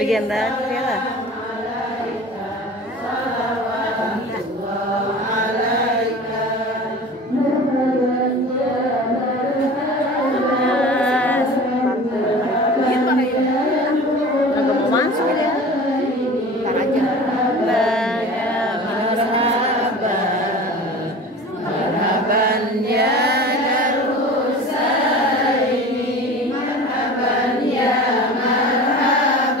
Bagian terakhir ya lah. Agak mau masuk ya. Ntar aja. Marhaban ya. Marhaban ya marhaban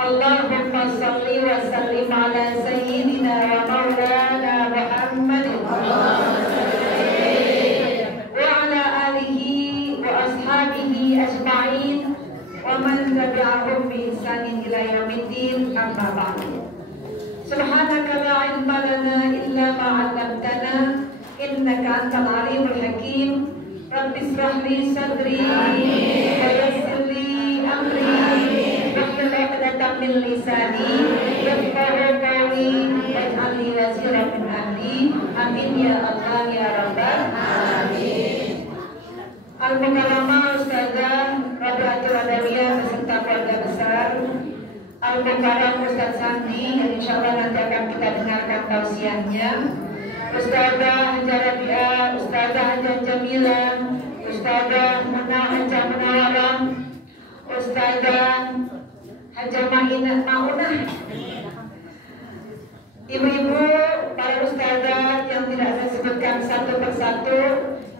Allahumma salli wa sallim ala sayyidina wa maulana Muhammadin wa ala alihi wa ashabihi ajma'in wa man tabi'ahum bi ihsanin ila yaumiddin, amma ba'd. Subhanaka la ilma lana illa ma 'allamtana innaka antal alimul hakim. Rabbi ishrah li sadri wa yassir li amri min lisani yafqahu qawli waj'alni waziran min ahli. Amin Amin ya Allah ya Rabbal alamin. Al-Mukarramah Ustazah Rabiatul Adawiyah beserta keluarga besar, Al-Mukarram Ustaz Sandi yang insya Allah nanti akan kita dengarkan tausiahnya, Ustazah Haja Rabiah, Ustazah Haja Jamila, Ustazah Munah Haja Munawarah, Ustazah Haja Maunah, ibu-ibu, para ustazah yang tidak saya sebutkan satu persatu,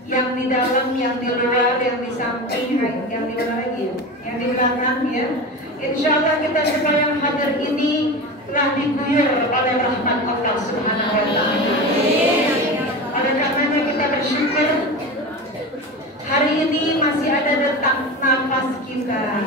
yang di dalam, yang di luar, yang di samping, yang di mana lagi ya? Yang di belakang ya. Insya Allah kita semua yang hadir ini telah diguyur oleh rahmat Allah Subhanahu wa Ta'ala. Oleh karenanya kita bersyukur hari ini masih ada detak nafas kita.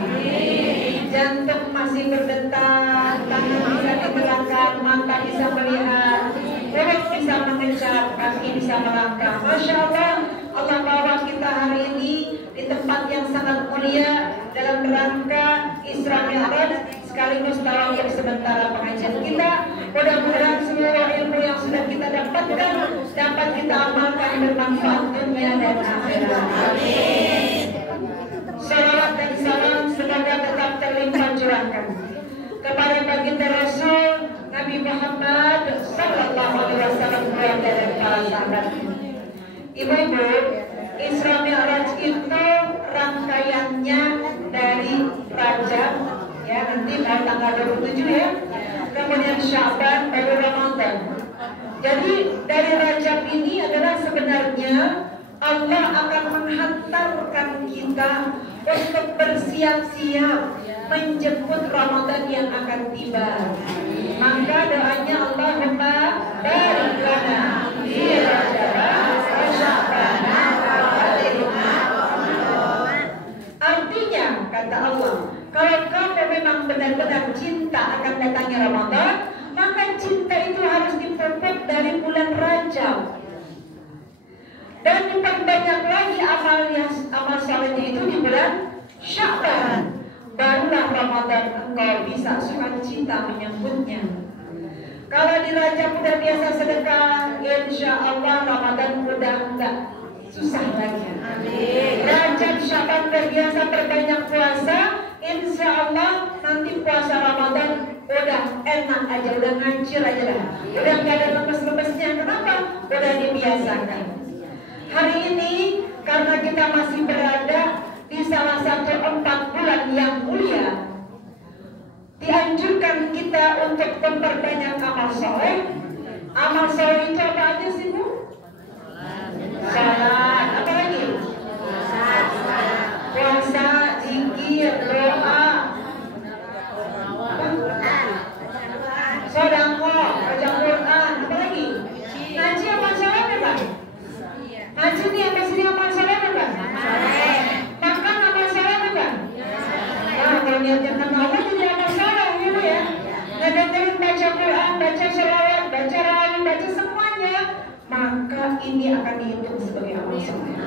Jantung masih berdetak, tangan bisa digerakkan, mata bisa melihat, perut bisa mengecap, kaki bisa melangkah. Masya Allah, Allah bawa kita hari ini di tempat yang sangat mulia dalam rangka Isra Mi'raj sekaligus tarawih sementara pengajian kita. Mudah-mudahan semua ilmu yang sudah kita dapatkan dapat kita amalkan bermanfaat dunia dan akhirat. Amin. Salawat dan salam semoga tetap terlimpah curahkan kepada baginda Rasul Nabi Muhammad Sallallahu Alaihi Wasallam dan para sahabatnya. Ibu-ibu, Isra Mi'raj itu rangkaiannya dari Rajab, ya nanti tanggal 27 ya, kemudian Sya'ban baru Ramadan. Jadi dari Rajab ini adalah sebenarnya Allah akan menghantarkan kita untuk bersiap-siap menjemput Ramadan yang akan tiba. Maka doanya Allahumma barik lana fi Rajab wa Sya'ban. Artinya kata Allah, kalau kamu memang benar-benar cinta akan datangnya Ramadan, maka cinta itu harus dipupuk dari bulan Rajab. Dan diperbanyak lagi amal salehnya itu di bulan Sya'ban. Barulah Ramadan engkau bisa sukacita menyambutnya. Kalau di Rajab udah biasa sedekah, insya Allah Ramadan udah enggak susah lagi. Rajab Sya'ban udah biasa perbanyak puasa, insya Allah nanti puasa Ramadan udah enak aja, udah ngancir aja dah. Udah nggak ada lemes-lemesnya. Kenapa? Udah dibiasakan. Hari ini karena kita masih berada di salah satu 4 bulan yang mulia, dianjurkan kita untuk memperbanyak amal soleh. Amal soleh itu apa aja sih Bu? Salat, apa lagi? Puasa, zikir, doa, sedekah, baca Quran, apa lagi? Ngaji amal soleh bukan? Ngaji nih sampai sini amal soleh bukan? Makan amal soleh bukan? Nah, kalau niatnya karena Allah jadi amal soleh gitu ya. Ngedengerin baca Quran, baca sholawat, baca rawih, baca semuanya, maka ini akan dihitung sebagai amal soleh.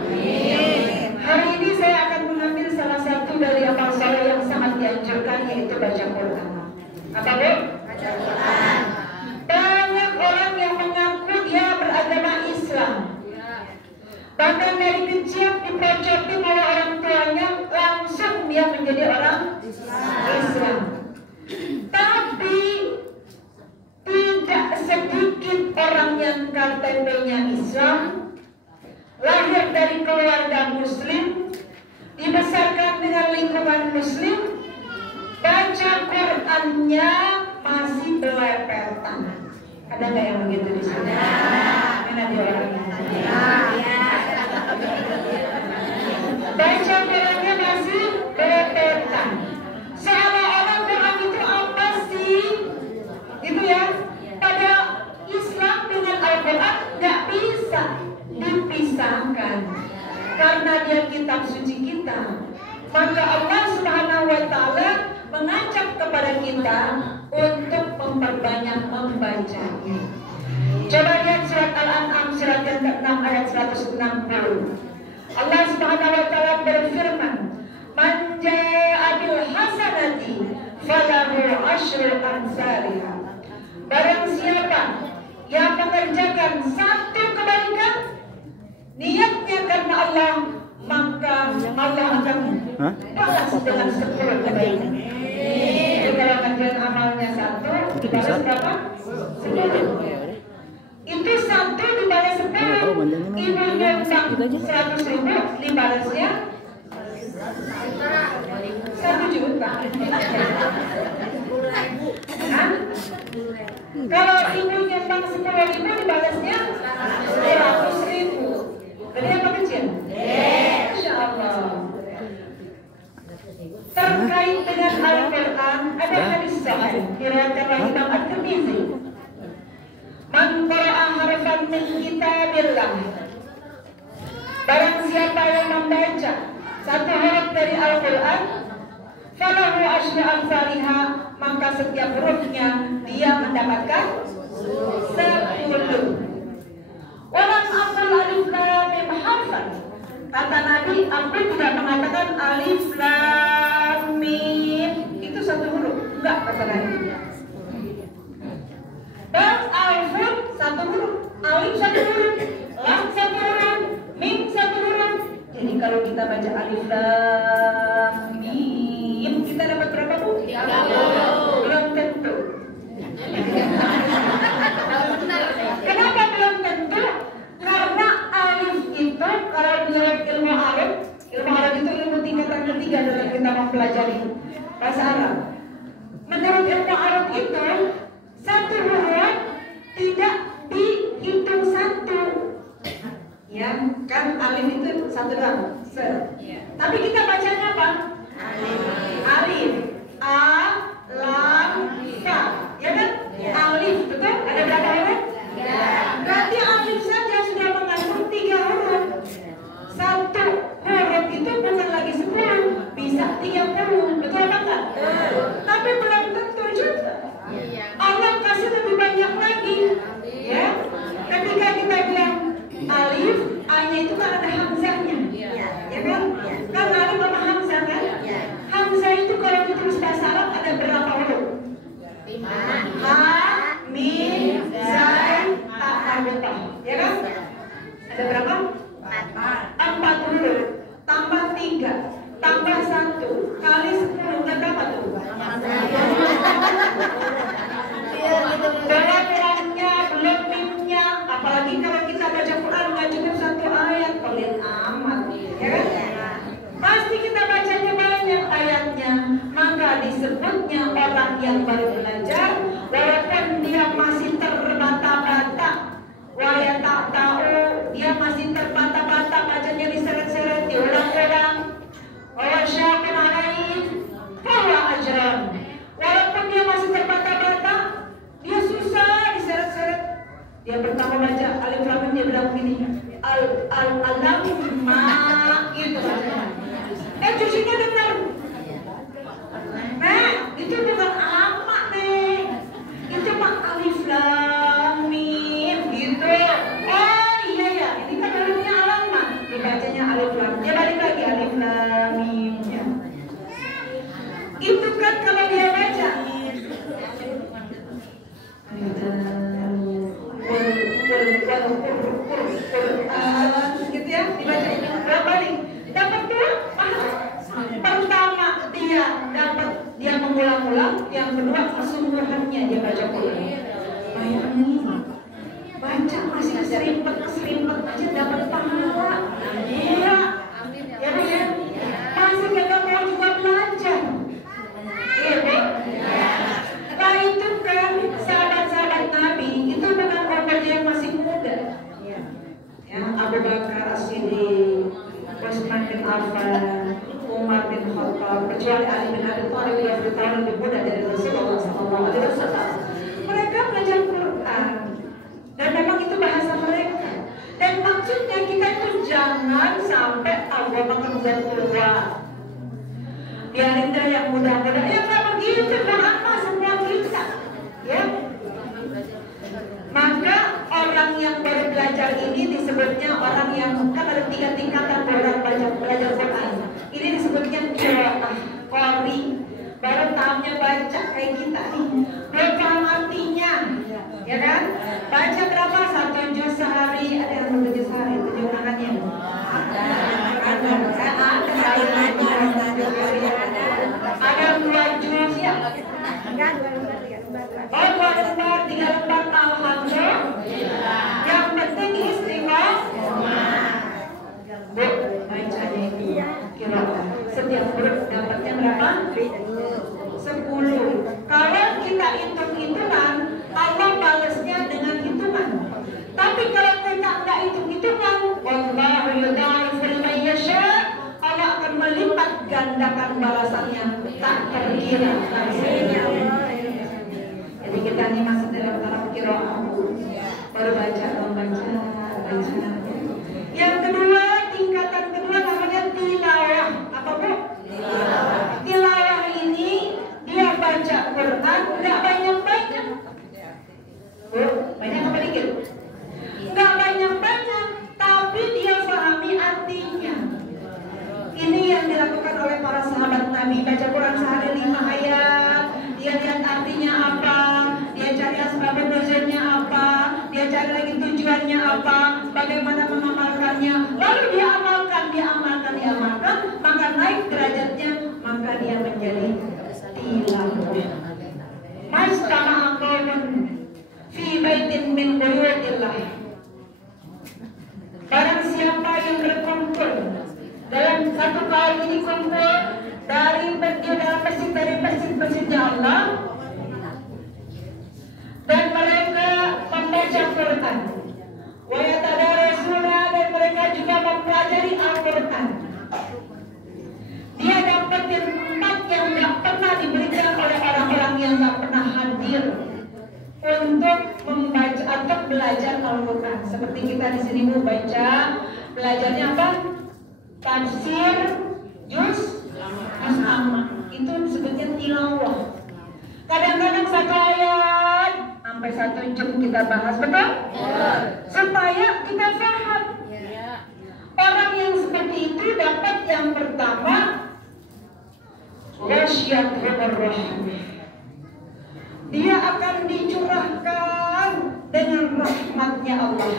Hari ini saya akan mengambil salah satu dari amal soleh yang sangat dianjurkan, yaitu baca Quran. Apa Bu? Baca Quran. Banyak orang yang mengaku dia beragama Islam, bahkan dari kecil dipojokin oleh orang tuanya, langsung dia menjadi orang Islam. Tapi tidak sedikit orang yang KTP-nya Islam, lahir dari keluarga Muslim, dibesarkan dengan lingkungan Muslim, baca Qurannya masih belepetan. Ada nggak yang begitu di sini? Mana di orangnya? Baca Qurannya masih belepetan. Seolah-olah Quran itu apa sih? Gitu ya. Pada Islam dengan Al-Quran nggak bisa dipisahkan, karena dia kitab suci kita. Maka Allah Subhanahu wa Ta'ala mengajak kepada kita untuk memperbanyak membacanya. Coba lihat surat Al-An'am surat yang ke-6 ayat 160. Allah Subhanahu wa Ta'ala berfirman, "Man jaa'a bil hasanati falahu asyru amsalihha." Barang siapa yang mengerjakan satu niatnya karena Allah, maka Allah akan balas dengan 10 kebaikan. Jadi kalau kajian amalnya 1, dibalas berapa? 10. Itu 1 dibalas 10. Ibunya utang 100.000, dibalasnya 1 juta. Kalau ibunya utang 10.000, dibalasnya 100.000. Gede apa kecil? Masya Allah. Terkait dengan Al-Quran, ada hadis sahih diriwayatkan oleh Imam At-Tirmidzi. Man qara'a harfan min kitabillah. Barang siapa yang membaca 1 huruf dari Al-Quran, falahu asyru amsalihha, maka setiap hurufnya dia mendapatkan 10. Walam aqul alif lam mim harfan. Kata Nabi, aku tidak mengatakan alif lam mim itu 1 huruf. Enggak, kata Nabi. Bal alifun 1 huruf, alif 1 huruf, lam 1 huruf, mim 1 huruf. Jadi kalau kita baca alif lam mim, kita dapat berapa, Bu? 30. Belum tentu. Kenapa belum tentu? Karena alif itu, kalau menurut ilmu Arab itu ilmu tingkatan ketiga dalam kita mempelajari bahasa Arab. Menurut ilmu Arab itu 1 huruf tidak dihitung 1. Ya, kan alif itu 1 doang. Tapi kita bacanya apa? Alif. A, lam, fa. Ya kan? Alif, betul? Ada berapa huruf? Berarti alif saja sudah mengandung 3 huruf. 1 huruf itu bukan lagi 10, bisa 30. Betul apa enggak? Tapi belum tentu juga. Allah kasih lebih banyak lagi. Ya. Ketika kita bilang alif, A-nya itu kan ada hamzahnya. Ya kan? Kan alif sama hamzah kan? Hamzah itu kalau ditulis bahasa Arab ada berapa huruf? 5. Ha, mim, zain, ta, arba'ah. Ya kan? Ada berapa? 4 huruf. Tambah 3, tambah 1 kali 10, udah berapa tuh? Belum lamnya, belum mimnya. Apalagi kalau kita baca Quran nggak cukup 1 ayat, pelit amat. Ya kan? Pasti kita bacanya banyak ayatnya. Maka disebutnya orang yang baru belajar, walaupun dia masih terbata-bata, waya tak tahu, dia masih terbata-bata, bacanya diseret-seret, diulang-ulang. Waya syakun alaih, fahuwa ajran. Walaupun dia masih terbata-bata, dia susah diseret-seret. Dia pertama baca alif lam mim, dia bilang begini, al-lam ma gitu. Cucinya benar. Itu bukan alamat nih. Itu mah alif lam mim gitu. Oh iya ya, ini kan alifnya alamat. Dibacanya alif lam. Ya balik lagi alif lam mimnya. Itu kan kalau dia baca. Gitu ya, dibaca berapa kali? Dapat 2, pertama dia mengulang-ulang, yang kedua kesungguhannya dia baca Quran. Bayangin, baca masih keserimpet aja dapat pahala. Iya, ya kan? Masih kagak mau juga belajar. Iya, Bek? Nah itu kan sahabat-sahabat Nabi itu bukan orang yang masih muda. Ya, Abu Bakar As-Siddiq, Utsman bin Affan, Umar bin Khattab, kecuali Ali bin Abi Thalib yang bertahun lebih muda dari Rasulullah SAW. Mereka belajar Quran dan memang itu bahasa mereka. Dan maksudnya kita itu jangan sampai Allah mengejar tua. Biarin dah yang muda-muda. Ya nggak begitu, Quran mah semua kita. Ya. Maka orang yang baru belajar ini disebutnya orang yang kan ada 3 tingkatan orang belajar Quran. Ini disebutnya qiraah, qari. Baru tahapnya baca kayak kita nih. Belum paham artinya, ya kan? Baca berapa? 1 juz sehari. Ada yang 1 juz sehari, 7 tangannya. terkira. Jadi kita ini masih dalam taraf qiraah. Baru baca. Yang kedua, tingkatan kedua namanya tilawah. Apa Bu? Tilawah ini dia baca Quran nggak banyak-banyak. Bu, banyak apa dikit? Nggak banyak-banyak, tapi dia pahami artinya. Ini yang dilakukan oleh para sahabat Nabi. Baca Quran sehari 5 ayat, dia lihat artinya apa, dia cari asbab nuzulnya apa, dia cari lagi tujuannya apa, bagaimana mengamalkannya, lalu dia amalkan, maka naik derajatnya, maka dia menjadi tilawah. Majtama'a qaumun fi baitin min buyutillah. Barang siapa yang berkumpul dalam satu kali ini kumpul dari masjid-masjidnya Allah, dan mereka membaca Quran, wa yatadarasuna, dan mereka juga mempelajari Al-Quran. Dia dapat tempat yang tidak pernah diberikan oleh orang-orang yang tidak pernah hadir untuk membaca atau belajar Al-Quran. Seperti kita di sini mau baca, belajarnya apa? Tafsir, juz amma. Itu disebutnya tilawah. Kadang-kadang satu ayat sampai 1 jam kita bahas, betul? Supaya kita paham. Orang yang seperti itu dapat yang pertama, wasyatul rahmah. Dia akan dicurahkan dengan rahmatnya Allah.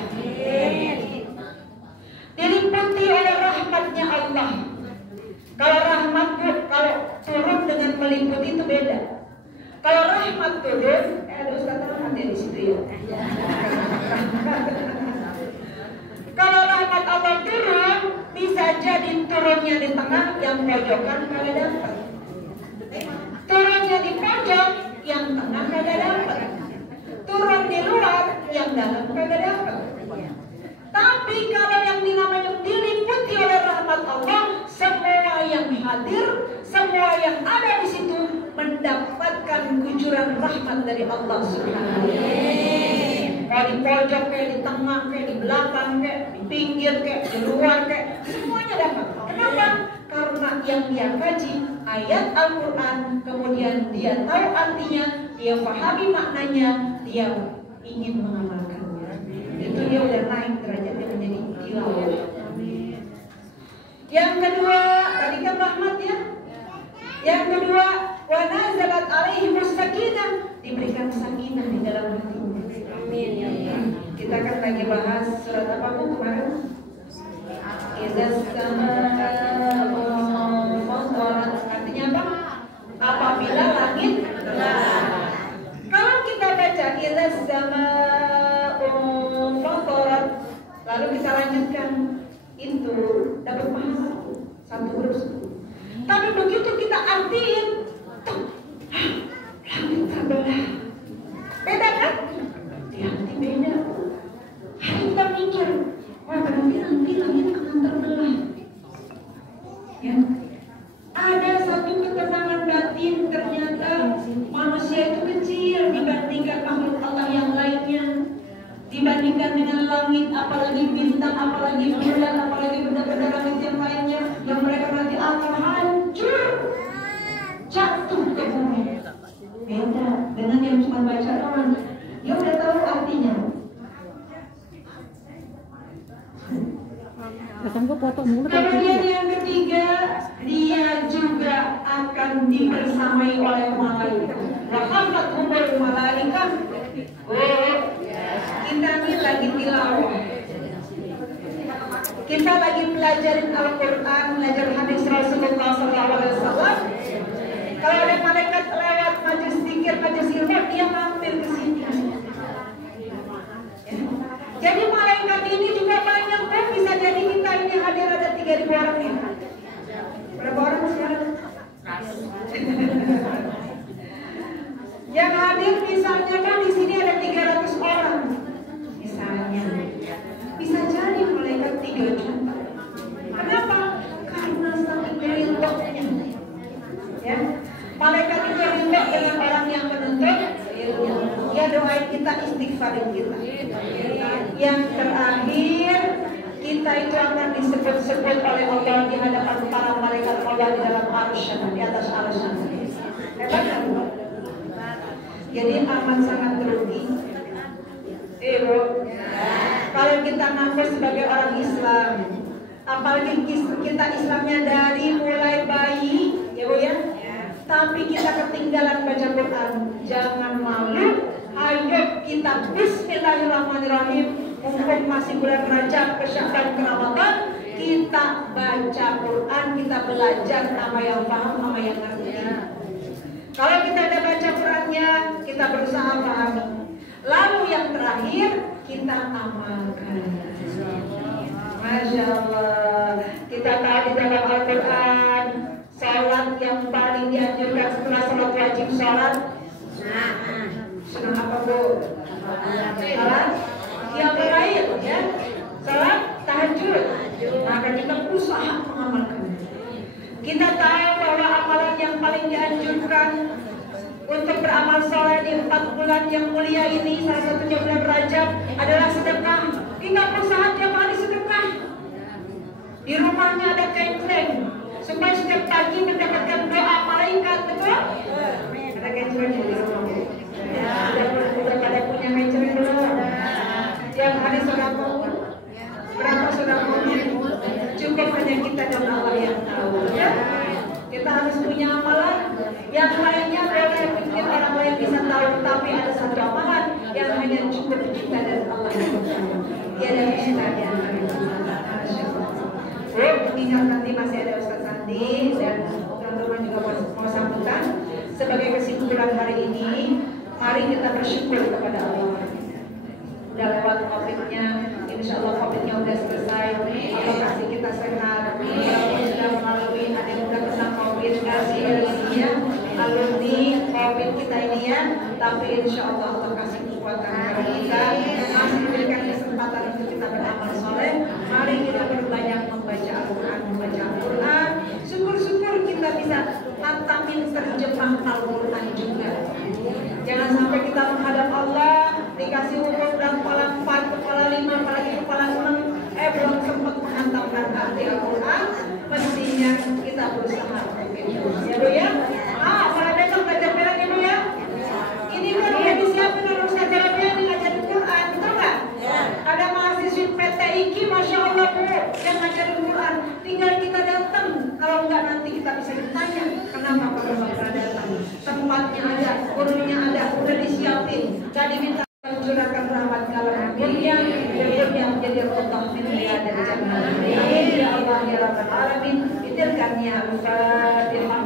Diliputi oleh rahmatnya Allah. Kalau rahmat, kalau turun dengan meliputi itu beda. Kalau rahmat turun, ada Ustaz Rahmat di situ ya. Kalau rahmat Allah turun, bisa jadi turunnya di tengah, yang pojokan kagak dapat. Turunnya di pojok, yang tengah kagak dapat. Turun di luar, yang dalam kagak dapat. Tapi kalau yang dinamanya diliputi oleh rahmat Allah, semua yang hadir, semua yang ada di situ mendapatkan kucuran rahmat dari Allah Subhanahu wa Ta'ala. Kalau di pojok kayak di tengah kayak di belakang kayak di pinggir kayak di luar kayak semuanya dapat. Kenapa? Karena yang dia kaji ayat Al-Quran, kemudian dia tahu artinya, dia pahami maknanya, dia ingin mengamalkannya. Itu dia udah naik derajatnya menjadi tilawah. Yang kedua, tadi kan rahmat ya. Yang kedua, wa nazalat alaihimus sakinah, diberikan sakinah di dalam hatinya. Kita kan lagi bahas surat apa Bu kemarin? Idzas samaa'u fatarat. Artinya apa? Apabila langit terbang. Kalau kita baca idzas samaa'u fatarat, lalu kita lanjutkan, itu dapat pahala satu huruf. Tapi begitu kita artiin, langit terbelah. Beda kan? Hati beda. Kita mikir, wah berarti nanti langit akan terbelah. Ya. Ada satu ketenangan batin, ternyata manusia itu kecil dibandingkan makhluk Allah yang lainnya. Dibandingkan dengan langit, apalagi bintang, apalagi bulan, apalagi benda-benda langit yang lainnya, yang mereka nanti akan hancur, jatuh ke bumi. Beda dengan yang cuma baca doang. Dia udah tahu artinya. Kemudian yang ketiga, dia juga akan dibersamai oleh malaikat. Rahmat umur malaikat. Kita ini lagi tilawah. Kita lagi pelajarin Al-Quran, belajar hadis Rasulullah SAW. Kalau ada malaikat lewat majelis zikir, majelis ilmu, dia mampir ke sini. Jadi malaikat ini juga banyak kan, bisa jadi kita ini hadir ada 3.000 orang ya. Berapa orang sekarang? Yang hadir misalnya kan di sini ada 300 orang. Misalnya bisa jadi malaikat 3 juta. Kenapa? Karena saking ridhonya. Ya. Yang terakhir, kita itu akan disebut-sebut oleh Allah di hadapan para malaikat Allah di dalam arsy, di atas arsy. Hebat kan? Jadi amat sangat teruji. Bro, kalau kita ngaku sebagai orang Islam, apalagi kita Islamnya dari mulai bayi, ya Bu ya. Tapi kita ketinggalan baca Quran, jangan malu. Ayo kita Bismillahirrahmanirrahim. Mumpung masih bulan Rajab, Sya'ban, Ramadan, kita baca Quran, kita belajar apa yang paham, apa yang ngerti. Kalau kita udah baca Qurannya, kita berusaha pahami. Lalu yang terakhir, kita amalkan. Masya Allah. Kita tahu di dalam Al-Quran, salat yang paling dianjurkan setelah salat wajib salat. Sunnah apa Bu? Salat yang lain ya. Salat tahajud. Maka kita berusaha mengamalkan. Kita tahu bahwa amalan yang paling dianjurkan untuk beramal soleh di 4 bulan yang mulia ini, salah satunya bulan Rajab, adalah sedekah. Kita berusaha tiap hari sedekah. Di rumahnya ada kenceng, supaya setiap pagi mendapatkan doa malaikat, betul? Ada kenceng di rumah. Udah pada punya kenceng belum? Tiap hari sudah mau. Berapa sudah mau? Cukup hanya kita dan Allah yang tahu. Ya? Kita harus punya amalan. Yang lainnya boleh mungkin orang lain bisa tahu, tapi ada satu amalan yang hanya cukup kita dan Allah yang tahu. Dia ada kita di antara kita. Mengingat nanti masih ada Ustaz Sandi dan teman-teman juga mau sambutan. Sebagai kesimpulan hari ini, mari kita bersyukur kepada Allah. Udah lewat COVID-nya, insya Allah COVID-nya udah selesai. Allah kasih kita sehat. Walaupun sudah melalui, ada yang udah kena COVID, kasih ya alumni COVID kita ini ya. Tapi insya Allah Allah kasih kekuatan kepada kita, masih diberikan kesempatan untuk kita beramal soleh. Mari kita berbanyak membaca Al-Quran. Syukur-syukur kita bisa hantamin terjemah Al-Quran juga. Jangan sampai kita menghadap Allah dikasih umur dan kepala 4, kepala 5, apalagi kepala 6, belum sempat menghantamkan arti Al-Quran. Mestinya kita berusaha. Ya Bu ya. Para besok belajar berat Ibu ya. Ini kan udah disiapin oleh Ustaz Jarabia ini ngajarin Quran, betul nggak? Ada mahasiswa PT IKI, Masya Allah Bu, yang ngajarin Quran. Tinggal kita datang. Kalau enggak nanti kita bisa ditanya kenapa Bapak datang. Tempatnya ada, gurunya ada, udah disiapin. Gak diminta mencurahkan rahmat kalam dunia, yang menjadi Allah dunia dan jannah. Amin ya Allah ya Rabbal alamin. Itilkan ya Al-Fatihah.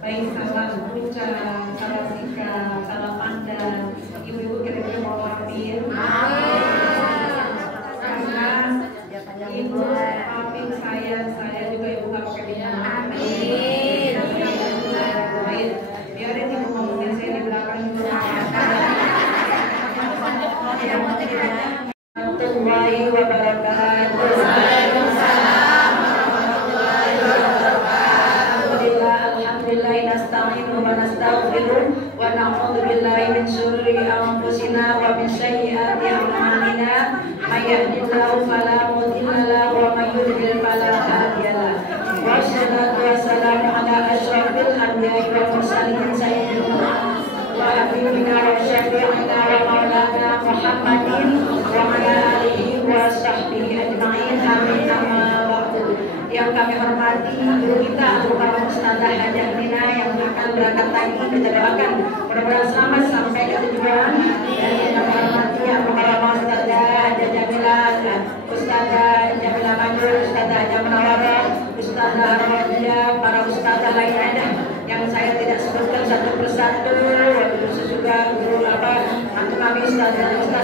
Baik salah ucap, salah sikap, salah pandang. Ibu-ibu kira-kira mau maafin? Karena ibu maafin saya juga ibu gak pakai minum. Amin. Baik, biarin ibu ngomongnya saya di belakang itu. Warahmatullahi wabarakatuh. Wa na'udzu billahi min syururi anfusina wa min sayyiati a'malina may yahdihillahu fala mudilla lahu wa may yudlil fala hadiya lahu. Wassalatu wassalamu ala asyrafil anbiya'i wal mursalin sayyidina wa habibina wa syafi'ina wa maulana Muhammadin wa ala alihi wa sahbihi ajma'in. Amin. Yang kami hormati guru kita Bapak Ustazah Hajah Nina yang akan berangkat lagi, kita doakan mudah-mudahan selamat sampai ke tujuan. Dan yang kami hormati Bapak Ustazah Hajah Jamila, Ustazah Jamila Manjur, Ustazah Jamila Warah, Ustazah Rodia, para Ustazah lainnya yang saya tidak kami Ustaz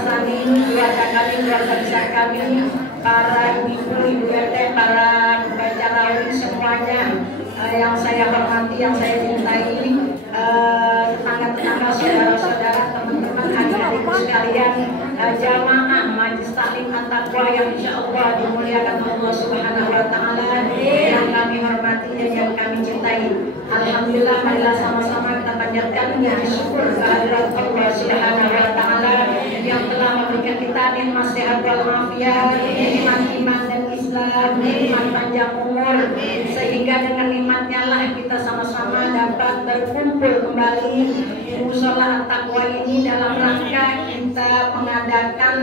Amin, keluarga kami, keluarga besar kami, para ibu RT, para pembaca rawih semuanya yang saya hormati, yang saya cintai, tetangga-tetangga, saudara-saudara, teman-teman, adik-adikku sekalian, jamaah Majelis Taklim At-Taqwa yang insya Allah dimuliakan Allah Subhanahu Wa Taala, yang kami hormati dan yang kami cintai. Alhamdulillah, marilah sama-sama kita panjatkan puji syukur kehadirat Allah Subhanahu Wa Taala yang telah memberikan kita nikmat sehat walafiat, nikmat iman dan Islam, nikmat panjang umur, sehingga dengan nikmatnya lah kita sama-sama dapat berkumpul kembali di Mushola At-Taqwa ini dalam rangka kita mengadakan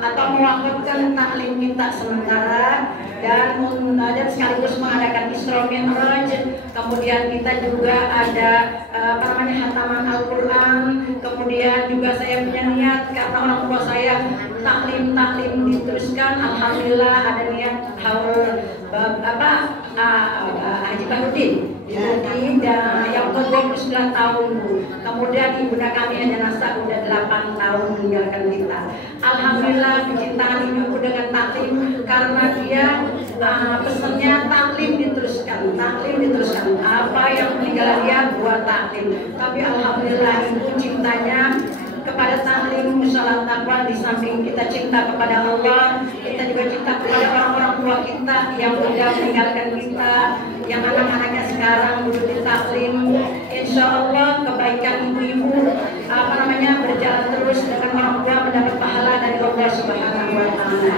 atau melakukan taklim minta sementara dan sekaligus mengadakan Isra Mi'raj. Kemudian kita juga ada hataman Al-Quran. Kemudian juga saya punya niat karena orang tua saya taklim diteruskan. Alhamdulillah ada niat Haji Bahrudin dan yang ke-29 tahun. Kemudian ibunda kami ada Nasa udah 8 tahun meninggalkan kita. Alhamdulillah kecintaan ibuku dengan taklim karena dia pesannya taklim diteruskan. Apa yang meninggal dia buat taklim. Tapi alhamdulillah ibu cintanya kepada taklim Mushola At-Taqwa, di samping kita cinta kepada Allah, kita juga cinta kepada orang-orang tua kita yang sudah meninggalkan kita, yang anak-anaknya sekarang duduk di taklim. Insya Allah kebaikan ibu-ibu berjalan terus dengan orang tua mendapat pahala dari Allah Subhanahu Wa Taala.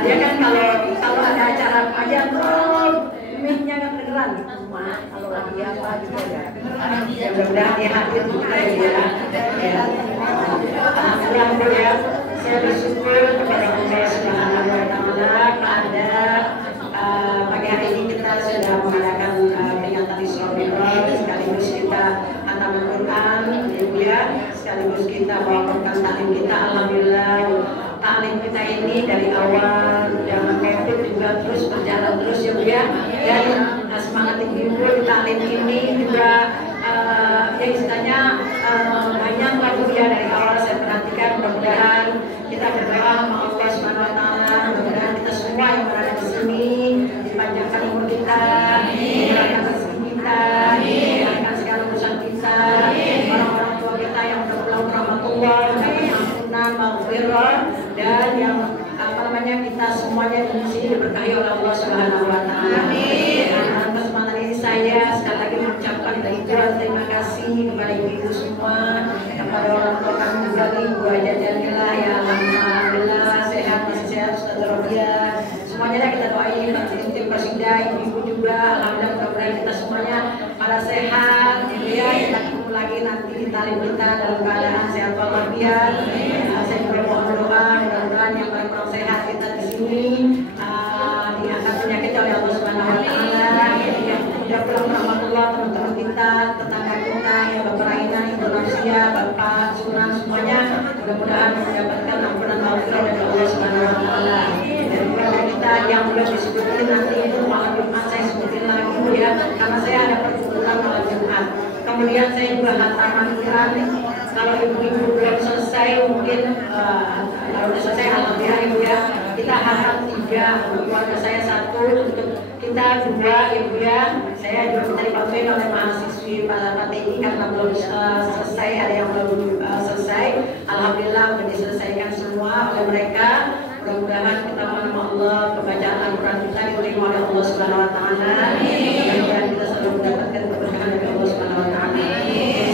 Dia kan kalau ada acara apa aja mic-nya kan kedengeran kalau lagi apa gitu ya. Mudah-mudahan dia hadir juga ya. Alhamdulillah saya bersyukur kepada Allah Subhanahu Wa Taala pada pagi hari ini kita sudah mengadakan peringatan Isra Mi'raj, sekaligus kita khatam Al-Quran ya, sekaligus kita bawakan taklim kita. Alhamdulillah taklim kita ini dari awal jangan COVID juga terus berjalan terus ya Bu ya. Dan semangat ibu di taklim ini juga yang istilahnya banyak lagu ya dari awal saya perhatikan. Mudah-mudahan kita berdoa sama Allah Subhanahu Wa Taala, mudah-mudahan kita semua yang berada di sini dipanjangkan umur kita, dimurahkan rezeki kita, dimurahkan segala urusan kita, orang-orang tua kita yang berpulang rahmatullah, ampunan, maghfirah, dan yang kita semuanya di sini diberkahi oleh Allah Subhanahu Wa Taala. Amin. Dalam kesempatan ini saya sekali lagi mengucapkan ribuan terima kasih kepada ibu-ibu semua, kepada orang tua kami juga Ibu Haja Jamila ya, alhamdulillah sehat, masih sehat, Ustaz Robia. Semuanya dah kita doain, tim Prasida, ibu-ibu juga, alhamdulillah mudah-mudahan kita semuanya pada sehat, ya kita ketemu lagi nanti di taklim kita dalam keadaan sehat walafiat. Saya juga mohon doa mudah-mudahan yang kurang sehat kita di sini diangkat penyakit oleh Allah Subhanahu Wa Taala. Yang sudah pulang rahmatullah, teman-teman kita, tetangga kita, yang Bapak Raina, Ibu Nafsia, Bapak Sunan semuanya mudah-mudahan mendapatkan ampunan Allah Kalau ibu-ibu belum selesai mungkin kalau sudah selesai alhamdulillah ibu ya. Kita harap 3, untuk keluarga saya 1, untuk kita 2 ibu ya. Saya juga minta dibantuin oleh mahasiswi Pak TI karena belum selesai, ada yang belum selesai. Alhamdulillah sudah diselesaikan semua oleh mereka. Mudah-mudahan kita mohon Allah pembacaan Al-Quran kita diterima oleh Allah Subhanahu Wa Taala. Dan kita selalu mendapatkan keberkahan dari Allah Subhanahu Wa Taala.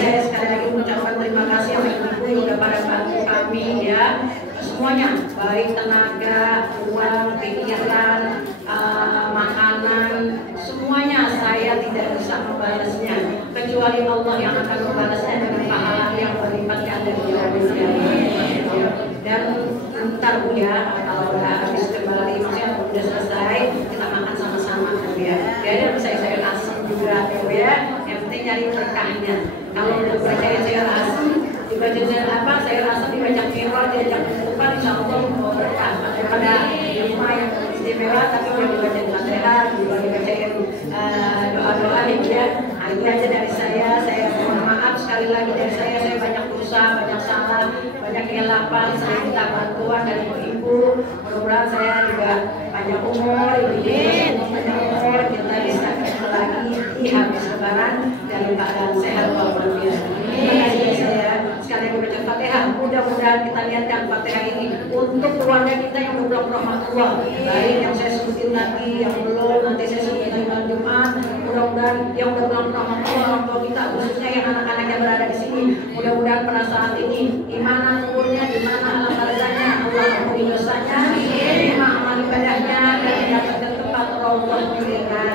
Saya sekali lagi mengucapkan terima kasih kepada ibu yang sudah pada bantu kami ya. Semuanya, baik tenaga, uang, pikiran, makanan, semuanya saya tidak bisa membalasnya kecuali Allah yang akan membalasnya dengan pahala yang berlipat ganda di yaumil qiyamah. Dan ntar Bu ya, kalau udah habis kembali maksudnya udah selesai, kita makan sama-sama Bu ya. Ya, saya sayur asam juga Bu ya. Yang penting nyari berkahnya. Kalau udah percaya sayur asam, dibaca sayur asam dibaca mirror, diajak kutuban, insya Allah mau berkah. Daripada rumah yang istimewa tapi udah dibacain Fatihah, juga dibacain doa-doa ya. Nah, itu aja dari saya mohon maaf sekali lagi dari saya banyak dosa, banyak salah, banyak kehilafan, saya minta bantuan dari ibu. Mudah-mudahan saya juga banyak umur, banyak umur, kita bisa ketemu lagi di habis lebaran dalam keadaan sehat walafiat. Terima kasih saya. Sekali lagi baca Fatihah. Mudah-mudahan kita lihatkan Fatihah ini untuk keluarga kita yang belum rahmatullah. Baik yang saya sebutin tadi, yang belum nanti saya sebutin lagi malam Jumat. Mudah-mudahan yang belum rahmatullah orang tua kita, khususnya yang anak-anak yang berada di sini. Mudah-mudahan pada saat ini iman umurnya, di mana alam barzahnya, Allah ampuni dosanya, terima amal ibadahnya dan mendapatkan tempat Allah muliakan.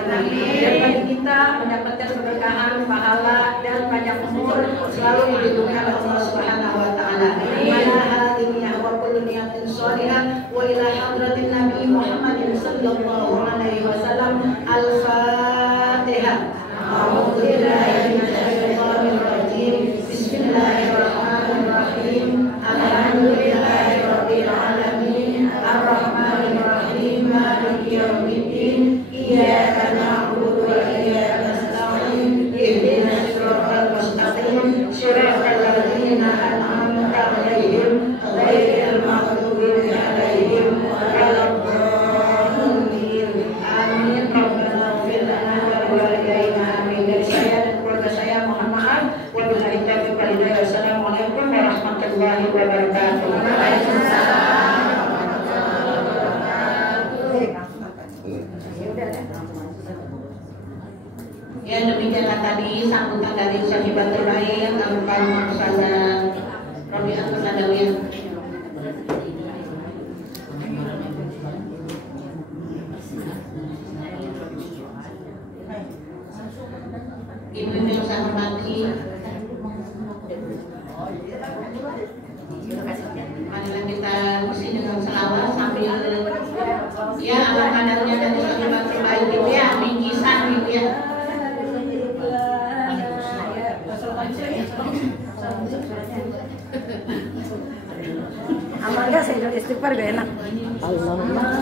Dan bagi kita mendapatkan keberkahan, pahala dan banyak umur selalu dilindungi oleh Allah Subhanahu Wa Taala. Mana hadhihi wa kullu niyatin shalihah wa ila hadratin Nabi Muhammadin sallallahu alaihi wasallam. Al-Fatihah. A'udzu billahi minasyaitonir rajim. Bismillahirrahmanirrahim. Alhamdulillahirabbil alamin. Arrahmanir rahim. Maliki yaumiddin. Iyyaka na'budu wa iyyaka nasta'in. Ihdinas siratal mustaqim. Shiratal ladzina an'amta 'alaihim ghairil maghdubi 'alaihim waladdallin. Amin. Rabbana ighfir lana wa liwalidayna. Amin. Dari saya dan keluarga saya mohon maaf. Wabillahi taufiq wal hidayah. Wassalamualaikum warahmatullahi wabarakatuh. Ya, demikianlah tadi sambutan dari Sahibatul Ain Al-Qur'an Maksana Rabi'atul Nadawiyah. Ibu-ibu yang saya hormati, marilah kita isi dengan selawat sambil ya ala kadarnya dari Sahibatul Ain ibu ya, bingkisan ibu ya. Amal gak saya jual istighfar gak enak. Allahumma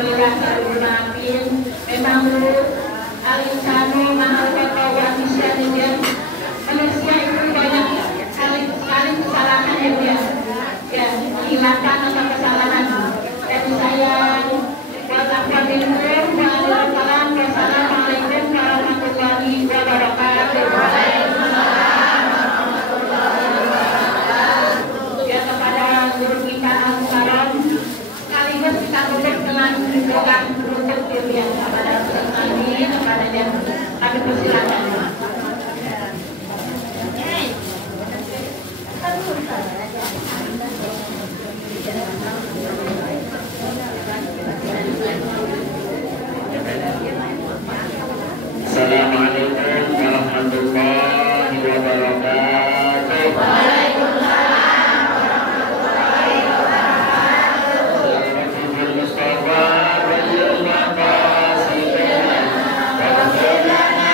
Alhamdulillahirobbilalamin. Memang al-insanu maha manusia itu banyak sekali kesalahan ya dia. Ya, hilangkan atau kesalahan. Dan saya wassalamualaikum warahmatullahi wabarakatuh. Ya, kepada guru kita Al-Karam, sekaligus kita tutup dengan doa untuk diri kepada kami, kepada yang kami persilakan. Assalamualaikum warahmatullahi wabarakatuh. Waalaikumsalam warahmatullahi wabarakatuh. Mustafa bil maqasidina wa qulana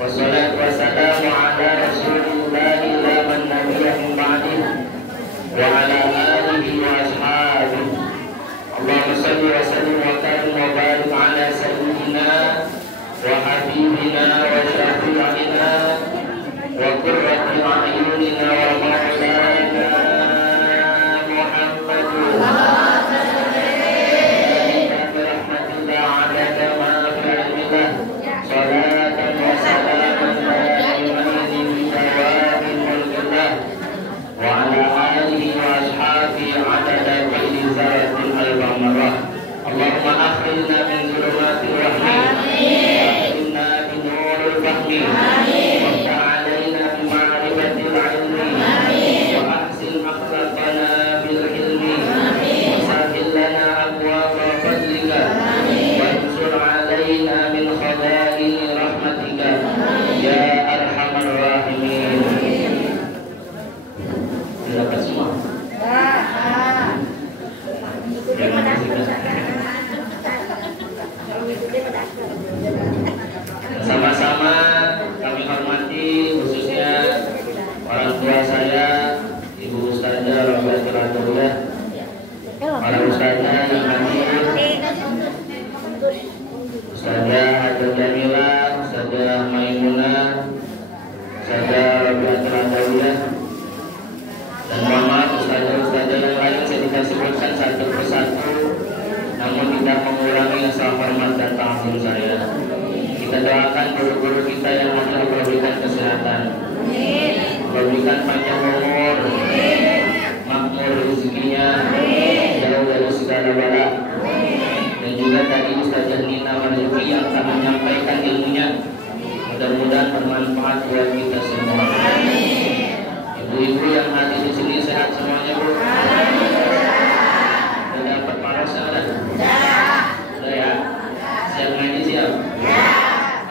wassalatu wassalamu ala rasulillahi la man nabiyya min ba'dihi wa ala alihi wa ashabihi. Allahumma salli wa sallim wa karim wa barik ala sayyidina wa habibina wa syafi'ina wa qurrati a'yunina wa maulana Muhammadin Allahumma akhrijna min dhulumatil wahmi wa min nuril fahmi waftah alaina bi ma'rifatil ilmi wa ahsin akhlaqana bil hilmi wa sahhil lana abwaaba fadlika wa ansur alaina min khaza'ini rahmatika ya arhamar rahimin. Dapat semua? Sama-sama kami hormati khususnya orang tua saya, Ibu Ustazah Robiatul Adawiyah, para ustazah yang hadir, Ustazah Hajar Jamila, Ustazah Maimunah, Ustazah Robiatul Adawiyah, dan mama ustazah-ustazah yang lain saya tidak sebutkan satu persatu, namun tidak mengurangi rasa hormat dan ta'zim saya. Kita doakan guru-guru kita yang Allah berikan kesehatan, berikan panjang umur, makmur rezekinya, jauh dari segala bala. Dan juga tadi Ustazah Nina Marzuki yang akan menyampaikan ilmunya, mudah-mudahan bermanfaat buat kita semua. Ibu-ibu yang hadir di sini sehat semuanya, Bu. Sudah dapat parosnya ada? Sudah ya? Siap ngaji siap?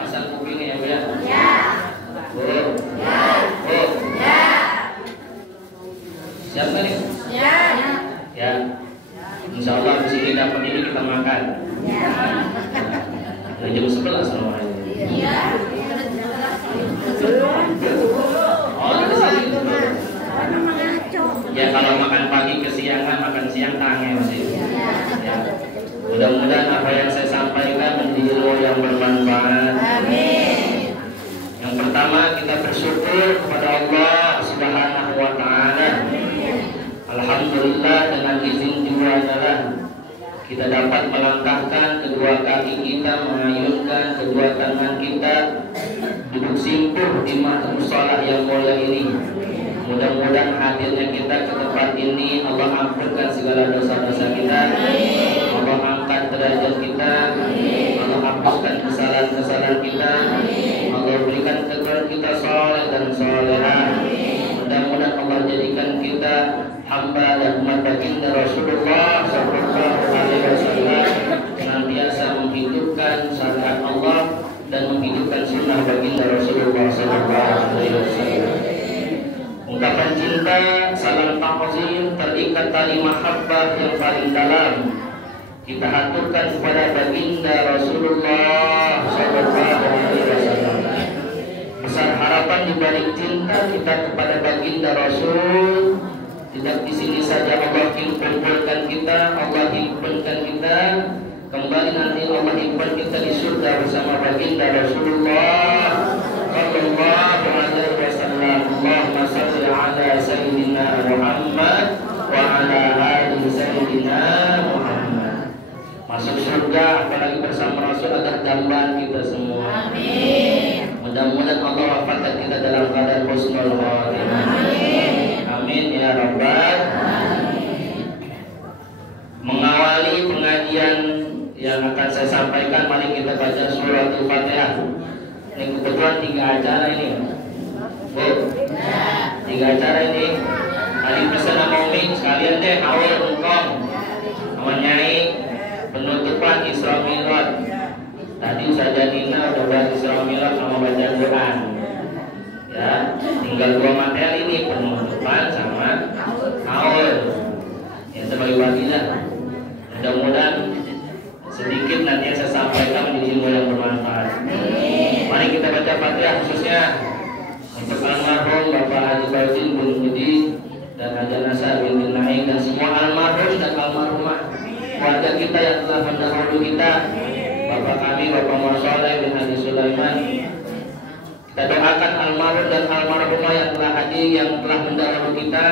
Pasang kupingnya ya, Bu ya? Bu? Bu? Siap kan nih? Ya. Insya Allah di sini dapat ini kita makan. Dari jam 11 namanya. Oh, di sini. Mudah-mudahan apa yang saya sampaikan menjadi ilmu yang bermanfaat. Amin. Yang pertama, kita bersyukur kepada Allah Subhanahu wa Ta'ala. Alhamdulillah, dengan izin juga adalah kita dapat melangkahkan kedua kaki kita, mengayunkan kedua tangan kita, duduk simpuh di mushola yang mulia ini. Mudah-mudahan hadirnya kita ke tempat ini Allah ampunkan segala dosa-dosa kita, Allah angkat derajat kita, Allah hapuskan kesalahan-kesalahan kita, Allah berikan keturunan kita soleh dan solehah. Mudah-mudahan Allah jadikan kita hamba dan umat baginda Rasulullah Sallallahu Alaihi Wasallam, senantiasa menghidupkan syariat Allah dan menghidupkan sunnah baginda Rasulullah Sallallahu Alaihi Wasallam. Ungkapan cinta, salam ta'zim, terikat tali mahabbah yang paling dalam kita aturkan kepada baginda Rasulullah Sallallahu Alaihi Wasallam. Besar harapan dibalik cinta kita kepada baginda Rasul. Tidak di sini saja Allah himpunkan kita, Allah himpunkan kita. Kembali nanti Allah himpunkan kita di surga bersama baginda Rasulullah Sallallahu Alaihi Wasallam. Allahumma salli ala Sayyidina Muhammad wa ala ali Sayyidina Muhammad. Masuk surga apalagi bersama Rasul adalah dambaan kita semua. Amin. Mudah-mudahan Allah wafatkan kita dalam keadaan husnul khatimah. Amin ya rabbal alamin. Mengawali pengajian yang akan saya sampaikan, mari kita baca surat Al-Fatihah. Ini kebetulan 3 acara ini, Bu. 3 acara ini. Hari pesan sama Umi sekalian deh awal engkong sama Nyai penutupan Isra Mi'raj. Tadi Ustazah Nina udah bahas Isra Mi'raj sama baca Quran. Ya, tinggal 2 materi ini, penutupan sama awal. Ya sebagai wadilah. Mudah-mudahan sedikit nanti yang saya sampaikan menjadi ilmu yang bermanfaat. Mari kita baca Fatihah khususnya untuk almarhum Bapak Haji Barzin bin Mudi dan Haji Nasar bin Naik dan semua almarhum dan almarhumah keluarga kita yang telah mendahului kita, Bapak kami Bapak Masoleh bin Haji Sulaiman. Kita doakan almarhum dan almarhumah yang telah hadir, yang telah mendahului kita.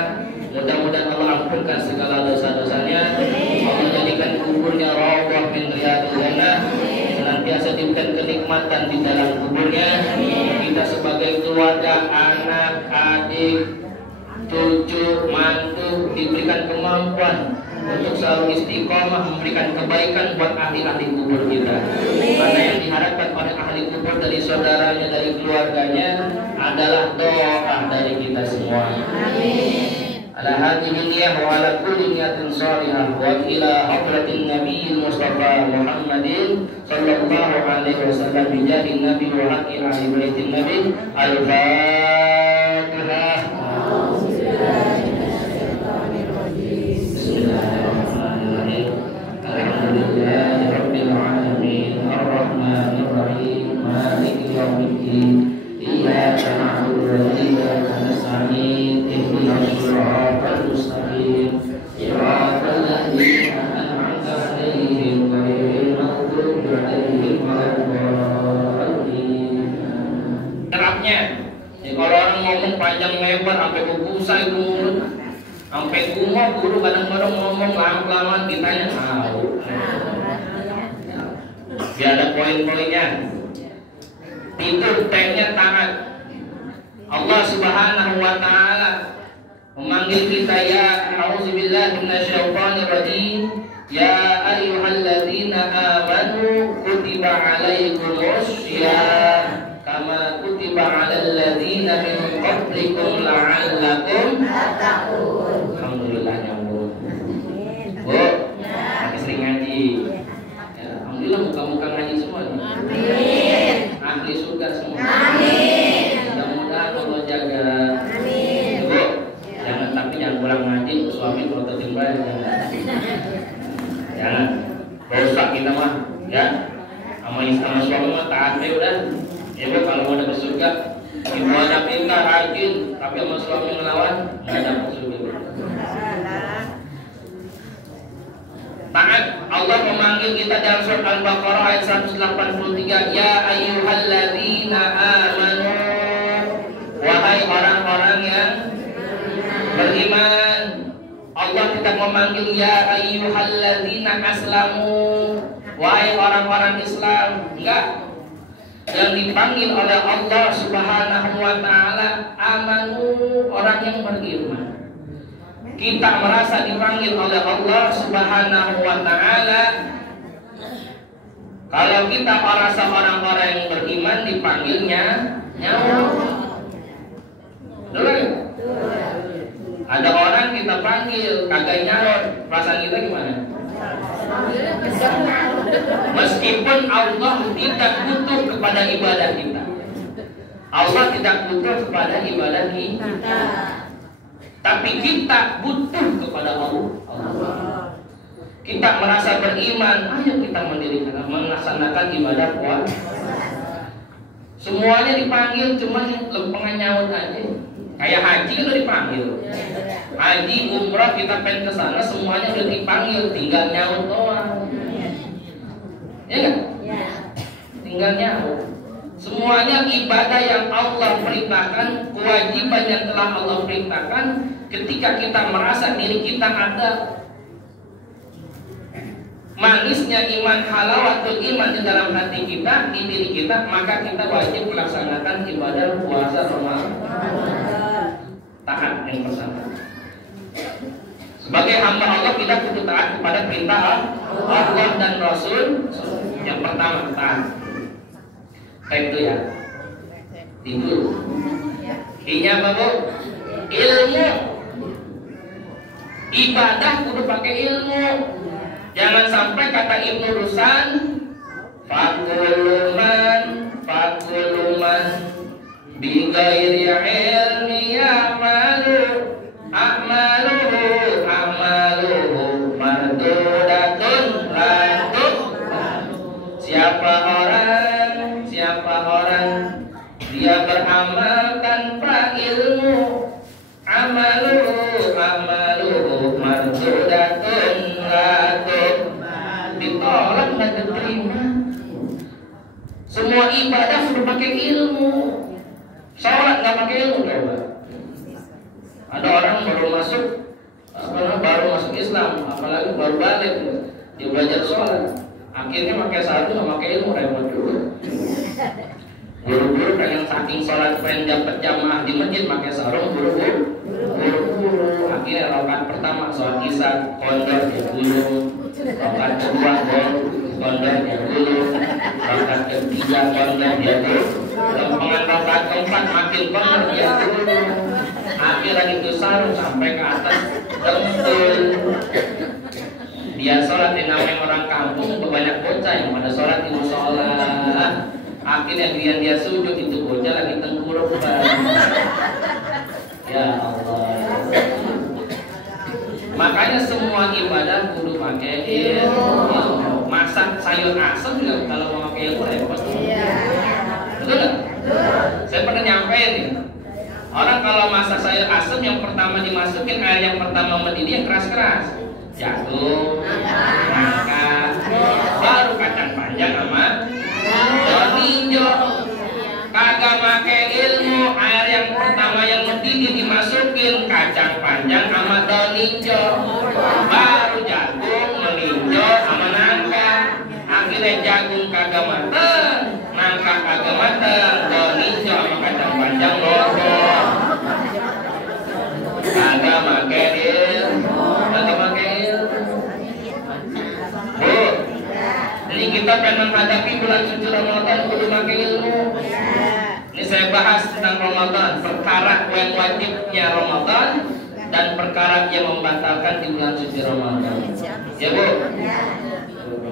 Mudah-mudahan Allah ampunkan segala dosa-dosanya. Allah jadikan kuburnya rawdah min riyadil jannah. Senantiasa diberikan kenikmatan di dalam kuburnya. Kita sebagai keluarga, anak, adik, cucu, mantu diberikan kemampuan untuk selalu istiqomah memberikan kebaikan buat ahli-ahli kubur kita. Karena yang diharapkan oleh ahli kubur dari saudaranya, dari keluarganya adalah doa dari kita semua. Amin. Ala hadhihi niyyah wa ala kulli niyatin shalihah wa ila hadratin nabiyil mustafa Muhammadin sallallahu alaihi wasallam bi jahin nabi wa haqqi ahli baitin nabi. Al-Fatihah. Bismillahirrahmanirrahim. Alhamdulillahi rabbil alamin arrahmanir rahim maliki yaumiddin. Iyyaka na'budu wa iyyaka nasta'in. Ihdinas siratal mustaqim. Siratal ladzina an'amta 'alaihim ghairil maghdubi 'alaihim waladdallin. Terapnya, kalau orang ngomong panjang lebar sampai kukusa itu mulut, sampai kumur guru kadang-kadang ngomong lama-lama ditanya tahu. Biar ada poin-poinnya. Itu tehnya taat. Allah Subhanahu wa Ta'ala memanggil kita, ya auzubillahi minasyaitonir rajim, ya ayyuhalladzina amanu kutiba alaikumus syiyam kama kutiba alal ladzina min qablikum la'allakum tattaqun. Alhamdulillah nyambung. Bu, masih sering ngaji. Ya, alhamdulillah muka-muka ngaji semua. Amin. Ahli surga semua. Amin. Mudah-mudahan Allah jaga. Amin. Bu, jangan pulang ngaji suami kalau terjumpai jangan. Dosa kita mah, ya. Sama suami mah taat deh udah. Ya Bu, kalau mau dapat surga, ibu ada pintar, rajin, tapi sama suami melawan, nggak dapat surga. Taat. Allah memanggil kita dalam surat Al-Baqarah ayat 183, ya ayyuhalladzina amanu, wahai orang-orang yang beriman. Allah tidak memanggil ya ayyuhalladzina aslamu, wahai orang-orang Islam. Enggak. Yang dipanggil oleh Allah Subhanahu wa taala amanu, orang yang beriman. Kita merasa dipanggil oleh Allah Subhanahu wa taala. Kalau kita merasa orang-orang yang beriman dipanggilnya nyawa. Betul? Ada orang kita panggil kagak nyaut, perasaan kita gimana? Meskipun Allah tidak butuh kepada ibadah kita, Allah tidak butuh kepada ibadah kita, tapi kita butuh kepada Allah. Kita merasa beriman, ayo kita mendirikan, melaksanakan ibadah puasa. Semuanya dipanggil, cuma lempengan nyaut aja. Kayak haji kan udah dipanggil. Haji, umrah, kita pengen ke sana, semuanya udah dipanggil, tinggal nyaut doang. Ya kan? Tinggal nyaut. Semuanya ibadah yang Allah perintahkan, kewajiban yang telah Allah perintahkan. Ketika kita merasa diri kita ada manisnya iman, halawatul iman di dalam hati kita, di diri kita, maka kita wajib melaksanakan ibadah puasa Ramadan. Taat yang pertama. Sebagai hamba Allah kita kudu taat kepada perintah Allah dan Rasul. Yang pertama taat. Baik itu ya. Tidur. Inya babu. Ilmu. Ibadah kudu pakai ilmu. Jangan sampai kata Ibnu Rusan, fakuluman bighairi ilmi amaluhu mardudatun lantuk. Siapa orang dia beramal tanpa ilmu, amaluhu mardudatun lantuk, ditolak dan diterima. Semua ibadah sudah pakai ilmu. Sholat nggak pakai ilmu, coba. Ada orang baru masuk Islam, apalagi baru balik, dia belajar sholat, akhirnya pakai sarung nggak pakai ilmu, repot juga. Guru-guru pengen saking sholat pengen dapat jamaah di masjid pakai sarung, guru-guru, akhirnya rakaat pertama sholat isya kondor dia gulung, rakaat kedua kondor dia gulung, rakaat ketiga kondor dia gulung, lempengan rakaat keempat makin kondor dia gulung. Akhirnya itu sarung sampai ke atas dengkul. Dia sholat yang namanya orang kampung, banyak bocah yang pada sholat itu sholat. Akhirnya dia sujud, itu bocah lagi tengkurap. Ya Allah. Makanya semua ibadah kudu pakai ilmu. Masak sayur asem juga kalau mau pakai ilmu repot. Betul nggak? Saya pernah nyampein nih. Orang kalau masak sayur asem yang pertama dimasukin air yang pertama mendidih yang keras-keras, jagung, nangka, baru kacang panjang sama daun hijau. Kagak pakai ilmu, air yang pertama yang mendidih dimasukin kacang panjang sama daun hijau, baru jagung, melinjo sama nangka. Akhirnya jagung kagak mateng, nangka kagak mateng, daun hijau sama kacang panjang lodo. Kagak pakai ilmu. Bu, ini kita akan menghadapi bulan suci Ramadan kudu pakai ilmu. Ini saya bahas tentang Ramadan, perkara yang wajibnya Ramadan dan perkara yang membatalkan di bulan suci Ramadan. Ya Bu.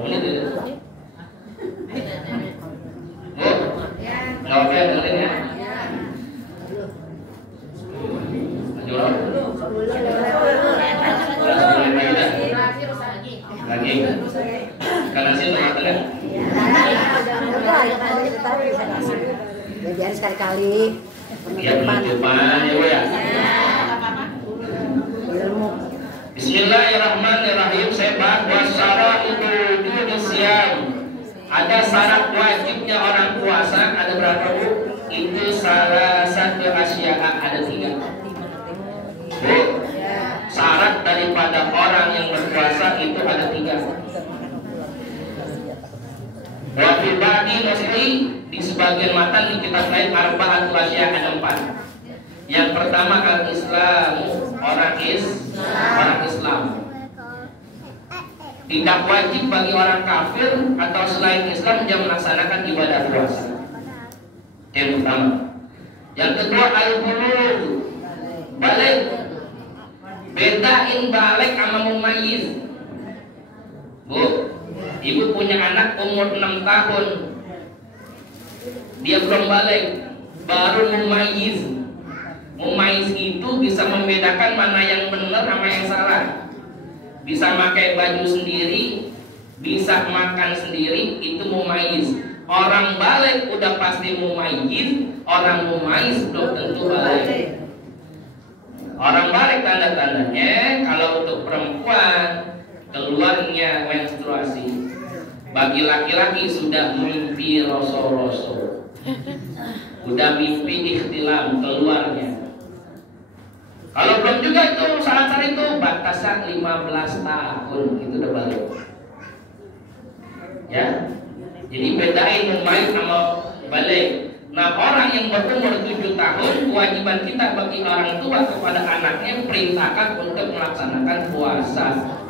Ini dulu. Bu, nggak oke dengerin ya. Lagi karena sih nggak ada. Biar sekali-kali Ya penutupan ya. Bismillahirrahmanirrahim. Saya bahas Ada syarat wajibnya orang puasa, ada berapa Bu? Itu salah satu asya'a, ada 3. Bu, syarat daripada orang yang berpuasa itu ada 3. Wafi badi nasi, di sebagian matan di kitab lain arba'atul asya' ada 4. Yang pertama al-Islam, orang Islam. Tidak wajib bagi orang kafir atau selain Islam yang melaksanakan ibadah puasa. Yang pertama. Yang kedua al-bulugh, balik. Bedain balik sama mumayyiz. Bu, ibu punya anak umur 6 tahun. Dia belum balik, baru mumayyiz. Mumayyiz itu bisa membedakan mana yang benar sama yang salah. Bisa pakai baju sendiri, bisa makan sendiri, itu mumayyiz. Orang balik udah pasti mumayyiz, orang mumayyiz belum tentu balik. Orang balik tanda-tandanya kalau untuk perempuan keluarnya menstruasi. Bagi laki-laki sudah mimpi rosol-rosol, udah mimpi ikhtilam keluarnya. Kalau belum juga itu syarat-syarat itu batasan 15 tahun itu udah balik. Ya. Jadi bedain mumayyiz sama balik. Nah, orang yang berumur 7 tahun, kewajiban kita bagi orang tua kepada anaknya perintahkan untuk melaksanakan puasa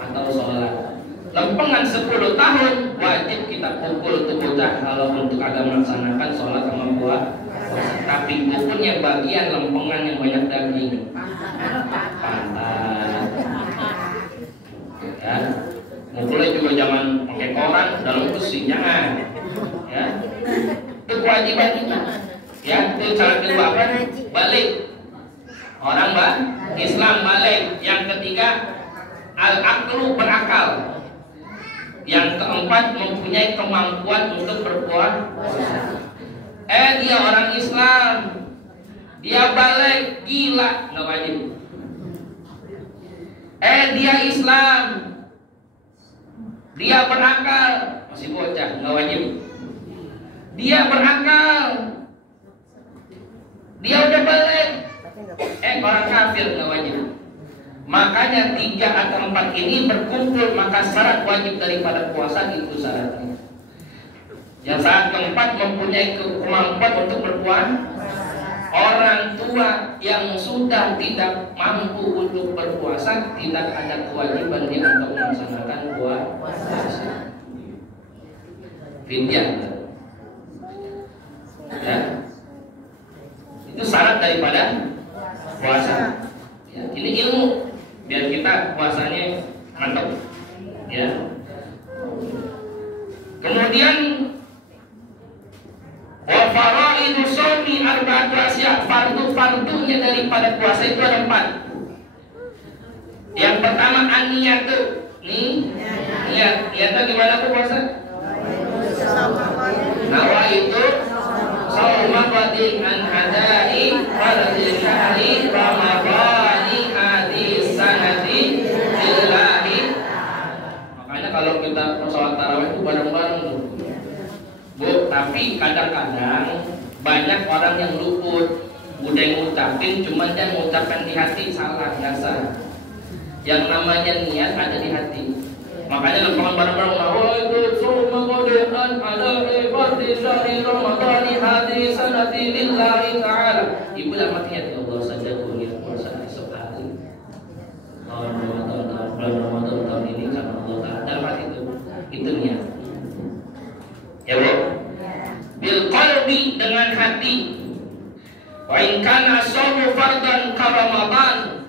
atau sholat. Lempengan 10 tahun wajib kita pukul tuh bocah kalau untuk agak melaksanakan sholat sama puasa. Tapi pukulnya bagian lempengan yang banyak daging. Pantat. Ya. Mukulnya juga jangan pakai koran dalam besi, jangan. Ya. Itu kewajiban kita. Ya, itu cara kedua apa? Balik. Orang Islam balik. Yang ketiga al-aqlu, berakal. Yang keempat mempunyai kemampuan untuk berpuasa. Dia orang Islam, dia balik, gila, nggak wajib. Dia Islam, dia berakal, masih bocah, nggak wajib. Dia berakal, dia udah balik, orang kafir, nggak wajib. Makanya 3 atau 4 ini berkumpul, maka syarat wajib daripada puasa itu syaratnya. Yang syarat keempat mempunyai kemampuan untuk berpuasa. Orang tua yang sudah tidak mampu untuk berpuasa tidak ada kewajiban dia untuk melaksanakan puasa. Fidyah. Ya. Itu syarat daripada puasa. Ya, ini ilmu biar kita puasanya mantap. Ya. Kemudian wa faraidu shaumi arba'atu asya', fardu-fardunya daripada puasa itu ada 4. Yang pertama an-niyat tuh. Niatnya gimana tuh puasa? Nawaitu shauma qadin an hadai fardhi syahri ramadhani hadis sanati lillahi. Makanya kalau kita sholat tarawih itu bareng-bareng tuh. Bu, tapi kadang-kadang banyak orang yang luput. Udah ngucapin, cuma dia ngucapkan di hati salah, biasa. Yang namanya niat ada di hati. Makanya lempangan bareng-bareng, oh itu semua kodean ada fardhi syahri ramadhani hadis sanati lillahi ta'ala. Ibu yang mati ya Allah saja kuliah puasa esok hari. Bulan Ramadan tahun ini karena Allah Ta'ala. Dalam itu niat. Ya Bu, bil qalbi, dengan hati. Wa in kana shaumu fardan ka Ramadan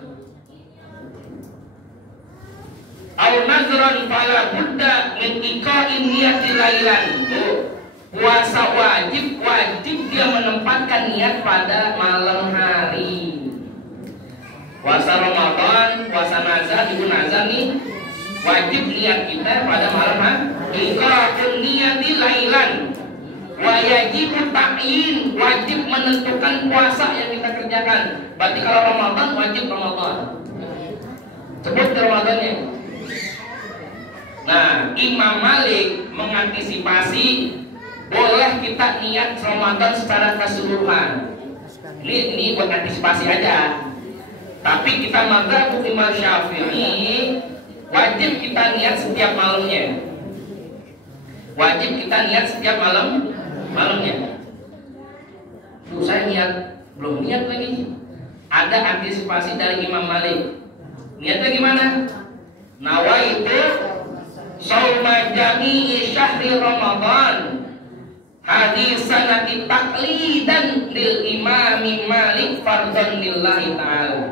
aw nazran fala budda min iqa'in niyati lailan. Puasa wajib dia menempatkan niat pada malam hari. Puasa Ramadan, puasa nazar, ibu nazar nih wajib niat kita pada malam hari. Iqa'un niyati lailan wa yajibu ta'yin, wajib menentukan puasa yang kita kerjakan. Berarti kalau Ramadan wajib Ramadan. Sebut Ramadannya. Nah, Imam Malik mengantisipasi boleh kita niat Ramadan secara keseluruhan. Ini buat antisipasi aja. Tapi kita mazhab Imam Syafi'i wajib kita niat setiap malamnya. Wajib kita niat setiap malamnya. Tuh saya niat, belum niat lagi. Ada antisipasi dari Imam Malik. Niatnya gimana? Nawaitu shauma jami'i syahri Ramadan hadisanati taqlidan lil imami Malik fardhan lillahi ta'ala.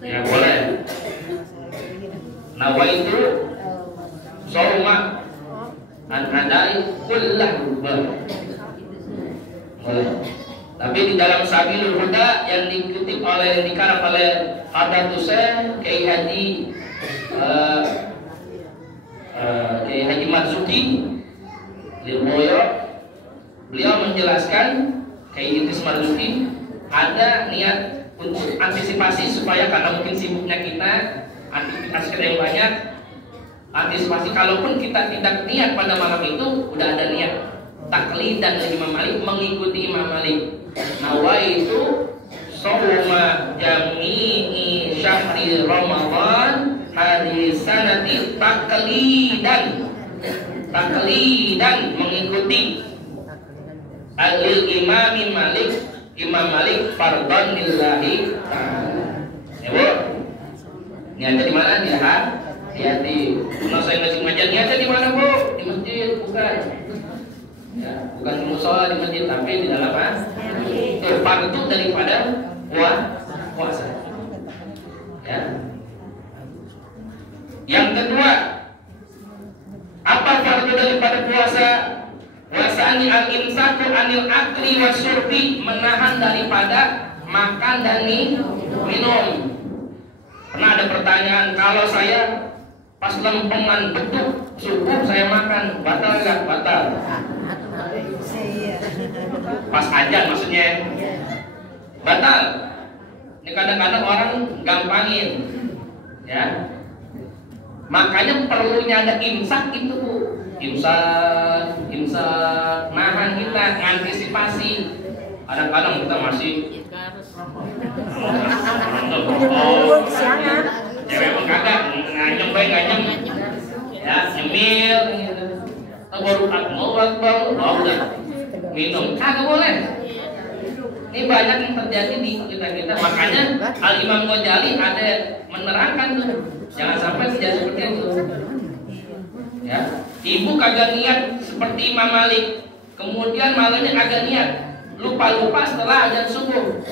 Ya boleh. Nawaitu shauma an-hadai kullahu boleh. Tapi di dalam Sabilul Huda yang dikutip oleh dikarang oleh Hadatus Kiai Haji Kiai Haji Marzuki Lirboyo, beliau menjelaskan Kiai Idris Marzuki ada niat untuk antisipasi supaya karena mungkin sibuknya kita aktivitas kita yang banyak, antisipasi kalaupun kita tidak niat pada malam itu udah ada niat taklid dan Imam Malik, mengikuti Imam Malik. Nawaitu shauma jami'i syahri Ramadan hadisanati taklidan mengikuti alil imami Malik, Imam Malik fardhan lillahi ta'ala. Ya Bu, niatnya di mana? Di kalau saya ngasih ngajar niatnya di mana Bu? Di masjid, bukan. Ya, bukan di musola di masjid, tapi di dalam itu fardu daripada puasa. Ya. Yang kedua, apa fardu daripada puasa? Puasanya al-imsaku anil akli wasyurbi, menahan daripada makan dan minum. Pernah ada pertanyaan, kalau saya pas lempengan betul subuh saya makan, batal nggak? Batal. Pas ajan maksudnya batal. Ini kadang-kadang orang gampangin, ya. Makanya perlunya ada imsak itu Bu. Imsak, nahan kita, antisipasi. Kadang-kadang kita masih cewek kagak nganyem baik nganyem, ya nyemil, baru mau udah minum, kagak boleh. Ini banyak yang terjadi di kita. Makanya Al Imam Ghazali ada menerangkan tuh, jangan sampai terjadi seperti itu. Ya, ibu kagak niat seperti Imam Malik, kemudian malamnya kagak niat, lupa setelah azan subuh.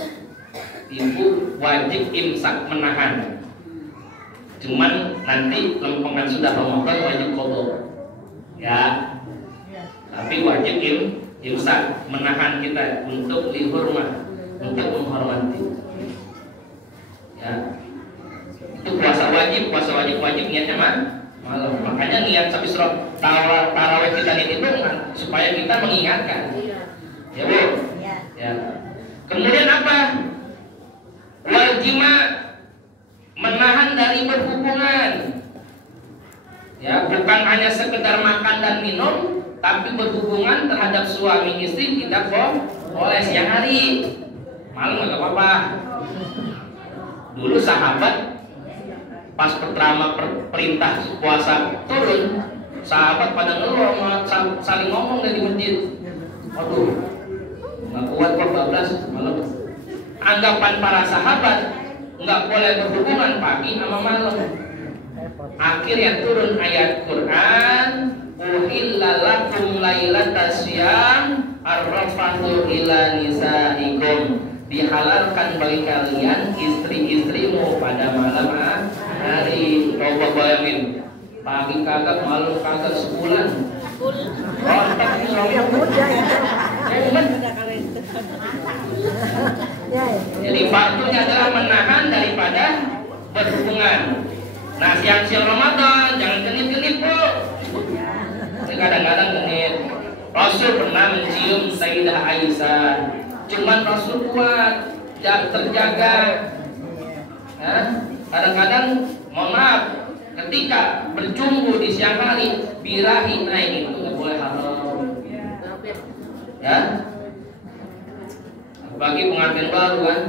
Ibu wajib imsak, menahan. Cuman nanti lempengan sudah Ramadan wajib qadha. Ya. Tapi wajib imsak, menahan kita untuk dihormat, untuk menghormati. Ya. Itu puasa wajib niatnya malam. Makanya niat sampai surat tarawih kita itu supaya kita mengingatkan. Ya Bu. Ya. Kemudian apa? Wajima, menahan dari berhubungan. Ya, bukan hanya sekedar makan dan minum, tapi berhubungan terhadap suami istri tidak boleh siang hari. Malam nggak apa-apa. Dulu sahabat pas pertama perintah puasa turun, sahabat pada ngeluh, saling ngomong dari masjid. Waduh, nggak kuat kok 12 malam. Anggapan para sahabat nggak boleh berhubungan pagi sama malam. Akhirnya turun ayat Quran, uhilla lakum lailatas syiyam arrafathu ila nisaikum, dihalalkan bagi kalian istri-istrimu pada malam hari. Coba bayangin, pagi kagak, malam kagak, sebulan. Kontak suami muda ya. Jadi fardunya adalah menahan daripada berhubungan. Nah, siang-siang Ramadan jangan genit-genit Bu. Kadang-kadang genit. Rasul pernah mencium Sayyidah Aisyah, cuman Rasul kuat, terjaga. kadang-kadang mohon maaf ketika berjumpa di siang hari birahi naik itu nggak boleh haram. Ya, bagi pengantin baru kan,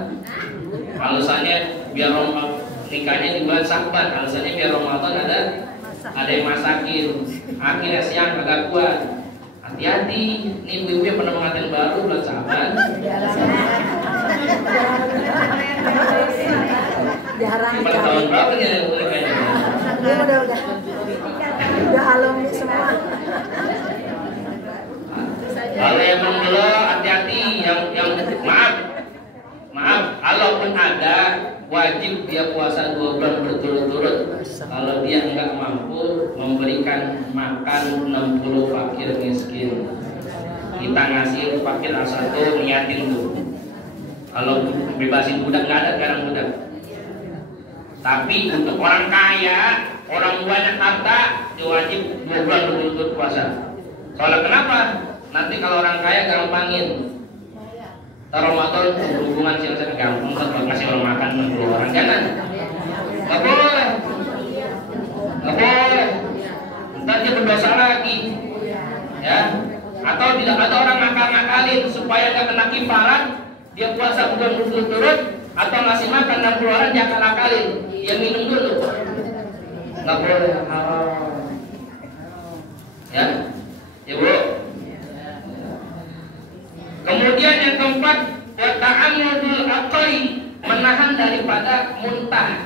alasannya biar nikahnya di bulan Sya'ban, alasannya biar Ramadan ada yang masakin, akhirnya siang agak kuat. Hati-hati, nih ibu-ibu yang pernah pengantin baru bulan Sya'ban. Jarang Pada tahun berapa nih nikahnya? Udah alumni semua. Kalau yang belum hati-hati, yang maaf, kalaupun ada wajib dia puasa 2 bulan berturut-turut. Kalau dia enggak mampu memberikan makan 60 fakir miskin, kita ngasih fakir satu niatin tuh. Kalau bebasin budak nggak ada sekarang budak. Tapi untuk orang kaya, orang banyak harta, dia wajib 2 bulan berturut-turut puasa. Soalnya kenapa? Nanti kalau orang kaya gampangin. Ramadan hubungan siapa gampang kalau kasih orang makan 60 orang jangan. Nggak boleh. Nggak boleh. Ntar dia berdosa lagi. Ya. Atau tidak ada orang ngakal-ngakalin supaya nggak kena kifarat, dia puasa bulan berturut-turut atau ngasih makan 60 orang dia akal-akalin. Dia minum dulu. Nggak boleh. Ya. Ya Bu. Kemudian yang keempat, wata'amudul aqai, menahan daripada muntah.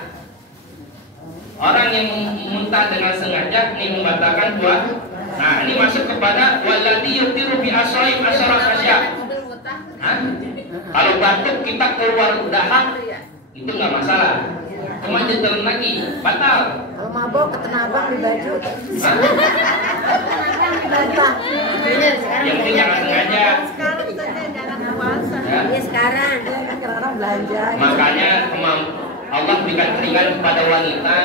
Orang yang muntah dengan sengaja ini membatalkan puasa. Nah, ini masuk kepada walladzi yutiru bi asaib asyara asya. Kalau batuk kita keluar dahak itu nggak masalah. Cuma ditelan lagi, batal. Kalau mabok ketena abang di baju. Yang penting jangan sengaja. Ya. Iya sekarang kadang-kadang belanja. Makanya Allah berikan keringan kepada wanita,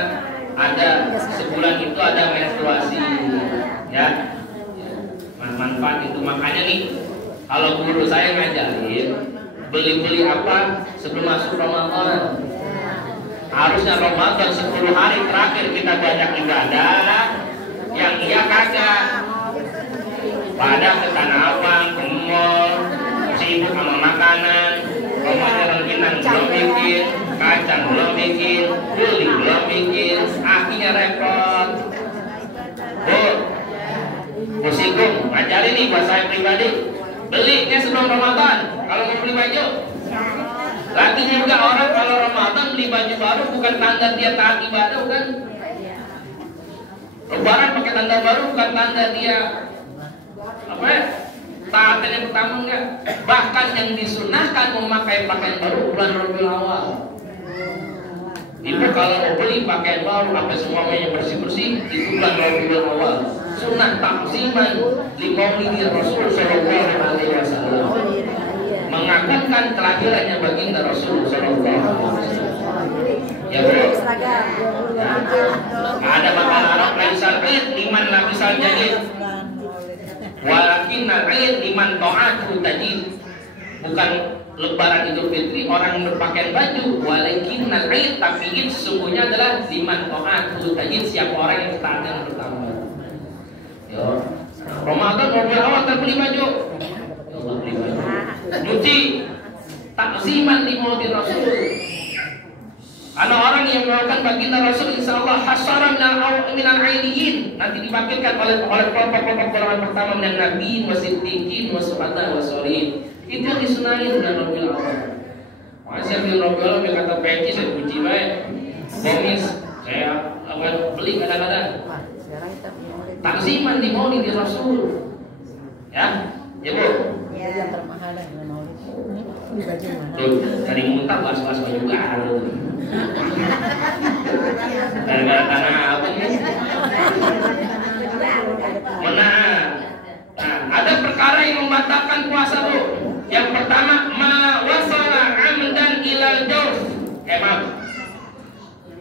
ada sebulan itu ada menstruasi, ya. Manfaat itu makanya nih, kalau guru saya ngajarin beli apa sebelum masuk Ramadan. Harusnya Ramadan 10 hari terakhir kita banyak ibadah, yang iya kagak. Pada ke Tanah Abang, ke mall, sibuk sama makanan, rumahnya rengginang belum bikin, kacang belum bikin, gulai belum bikin, akhirnya repot. Bu Singgung, ngajarin nih buat saya pribadi, belinya sebelum Ramadan. Kalau mau beli baju, lagi juga orang kalau Ramadan beli baju baru bukan tanda dia taat ibadah, bukan. Lebaran pakai tanda baru bukan tanda dia apa ya? Taatan yang pertama enggak. Bahkan yang disunahkan memakai pakaian baru bulan Rabiul Awal. Ibu kalau mau beli pakaian baru sampai semuanya bersih-bersih itu bulan Rabiul Awal. Sunnah takziman li maulidi Rasul sallallahu alaihi wasallam. Mengagungkan kelahirannya baginda Rasul sallallahu alaihi wasallam. Ya Bu. Ada makanan Arab laisal id liman labisal jadid. Walakin al-id liman ta'atu tajid. Bukan Lebaran Idul Fitri orang yang berpakaian baju, walakin al-id, tapi id sesungguhnya adalah liman ta'atu tajid, siapa orang yang taat yang pertama. Yo, Ramadan mau awal terbeli baju. Ya Allah beli baju. Nyuci takziman li maulid Rasul. Ada orang yang melakukan baginda Rasul insyaallah hasaran minal ainiyin, nanti dibangkitkan oleh kelompok-kelompok golongan pertama dan nabi wasiddiqin wasuhada wasolihin. Itu yang disunahin dan Rabiul Awal. Masih bin Rabiul Awal yang kata peci saya puji baik. Bomis saya akan beli kadang-kadang. Takziman di maulid Rasul. Ya, ya Bu. Ya yang termahal dengan maulid. Ini baju mana? Tuh, dari muntah bahas-bahas juga. Gara-gara tanah apa nih? Nah, ada perkara yang membatalkan puasa Bu. Yang pertama, ma wasala amdan ilal jawf. Maaf.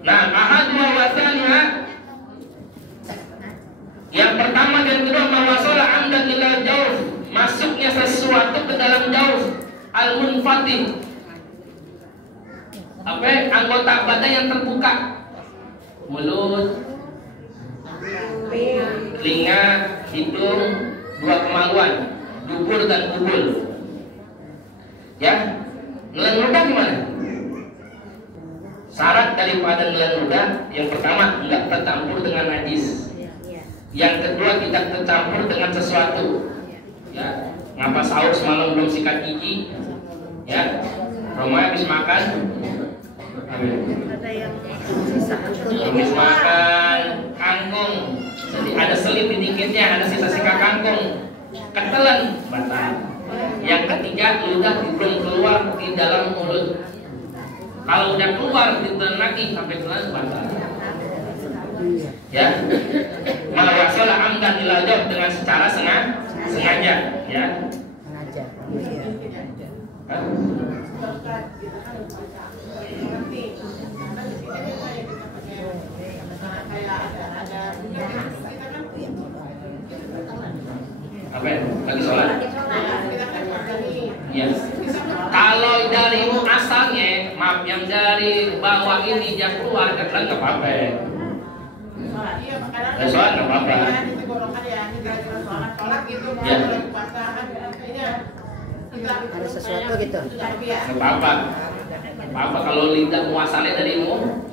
Nah, ahad wa wasana. Yang pertama dan kedua, ma wasala amdan ilal jawf. Masuknya sesuatu ke dalam jawf al-munfatih. anggota badan yang terbuka, mulut, telinga, hidung, dua kemaluan, dubur dan kubul. Ya, nelan ludah gimana? Syarat daripada nelan ludah yang pertama enggak tercampur dengan najis. Yang kedua tidak tercampur dengan sesuatu. Ya, ngapa sahur semalam belum sikat gigi? Ya, Roma habis makan. Habis makan kangkung, ada selip dikitnya, ada sisa-sisa kangkung, ketelan, batal. Yang ketiga, ludah belum keluar di dalam mulut. Kalau udah keluar ditelan lagi sampai telan, batal. Ya, mawasalah amdan ilajab dengan secara sengaja, ya. Apa ya? Lagi sholat? Ya. Kalau dari asalnya, maaf, yang dari bawah ini dia keluar, ketelan nggak apa-apa. Sholat nggak apa-apa. Ya. Ada sesuatu gitu. Nggak apa-apa. Apa kalau lidah muasalnya dari mulut.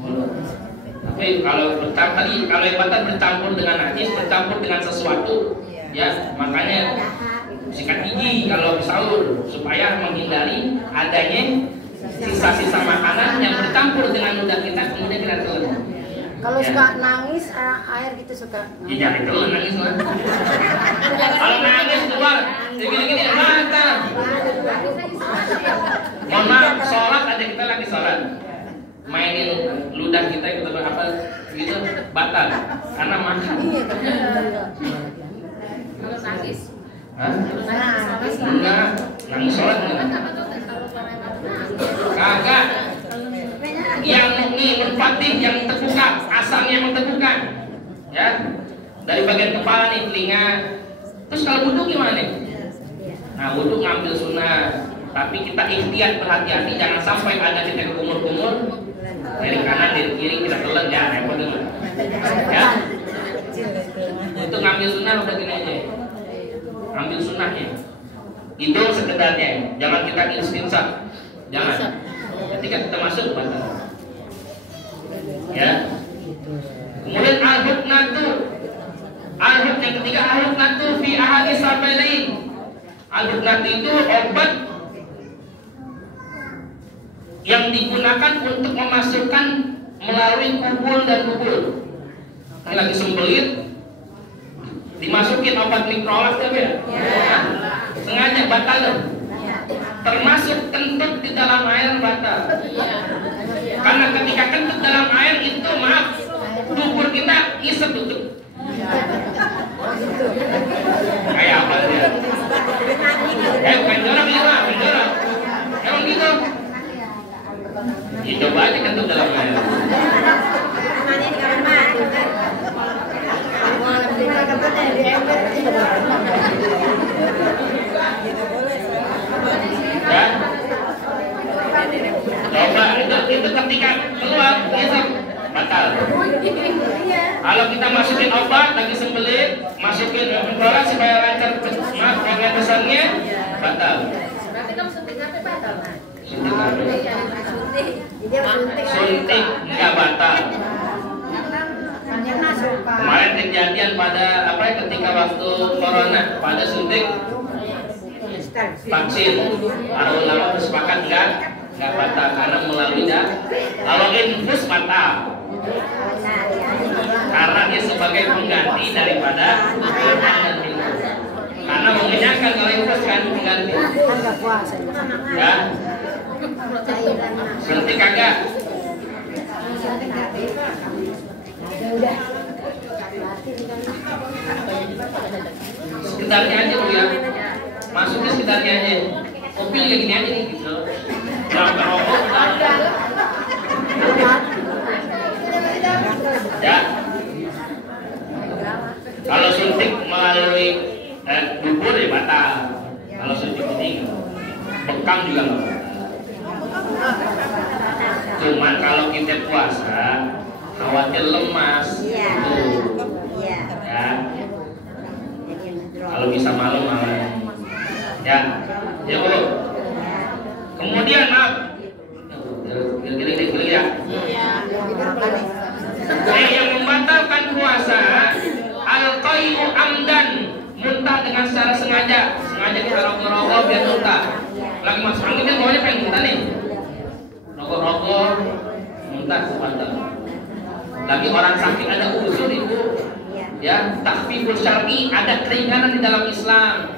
Tapi kalau tadi kalau yang batal bercampur dengan najis, bercampur dengan sesuatu, ya makanya sikat gigi kalau sahur supaya menghindari adanya sisa-sisa makanan yang bercampur dengan ludah kita kemudian kita telan. Kalau Ya. suka nangis, air gitu suka. Ya jangan telan nangis lah. Kalau nangis keluar, gini-gini batal. Mohon maaf, sholat aja kita lagi sholat, mainin ludah kita apa gitu batal karena makan. Kalau nangis, Hah? nangis Enggak, nangis sholat enggak? Kagak. Yang ini menfatin yang terbuka, asalnya yang terbuka, ya dari bagian kepala nih, telinga. Terus kalau wudhu gimana nih? Nah wudhu ngambil sunnah, tapi kita ikhtiar berhati-hati jangan sampai ada titik kumur-kumur dari kanan dari kiri kita telan ya repot dengan. Ya. Itu ngambil sunnah udah gini aja. Ambil sunnahnya. Itu sekedarnya. Jangan kita istinsaq. Jangan. Ketika kita masuk batal. Ya. Kemudian al-huknatu. Al-huk yang ketiga al-huknatu fi ahadi sabalain. Al-huknatu itu obat yang digunakan untuk memasukkan melalui kubul dan kubul. Ini lagi sembelit, dimasukin obat mikrolak ya? Ya. Sengaja batal loh. Termasuk kentut di dalam air batal. Karena ketika kentut dalam air itu maaf, dubur kita ngisep tutup. Kayak apa dia? Bukan jorok ya Pak, bukan jorok. Emang gitu. Ya, coba aja kentut dalam air. Ya. Coba itu ketika keluar ngisep batal. Kalau kita masukin obat lagi sembelit, masukin mikrolak supaya lancar pernapasannya batal. berarti kamu suntik apa batal? Suntik apa? Jadi Suntik nggak batal. Kemarin kejadian pada apa ya, ketika waktu corona pada suntik vaksin, para ulama bersepakat nggak batal karena melalui kalau infus batal karena dia sebagai pengganti daripada makanan dan minum. Karena mengenyangkan kalau infus kan pengganti. Enggak puasa. Ya, suntik kagak. Udah. Sekitarnya aja Bu ya. Masuknya sekitarnya aja. Kopi juga gini aja nih gitu. Jangan rokok. Ya. Kalau suntik melalui dubur ya batal. Kalau suntik ini bekam juga nggak batal. Cuman kalau kita puasa khawatir lemas. Iya. Tuh. Iya. Ya. Kalau bisa malam. Ya. Ya Bu. Kemudian maaf. Gini ya. Yang membatalkan puasa al-qai'u amdan, muntah dengan secara sengaja dirokok-rokok biar muntah. Lagi masuk angin kan bawahnya pengen muntah nih. Rokok-rokok muntah batal. Lagi orang sakit ada uzur ibu. Ya, takfiful syar'i, ada keringanan di dalam Islam.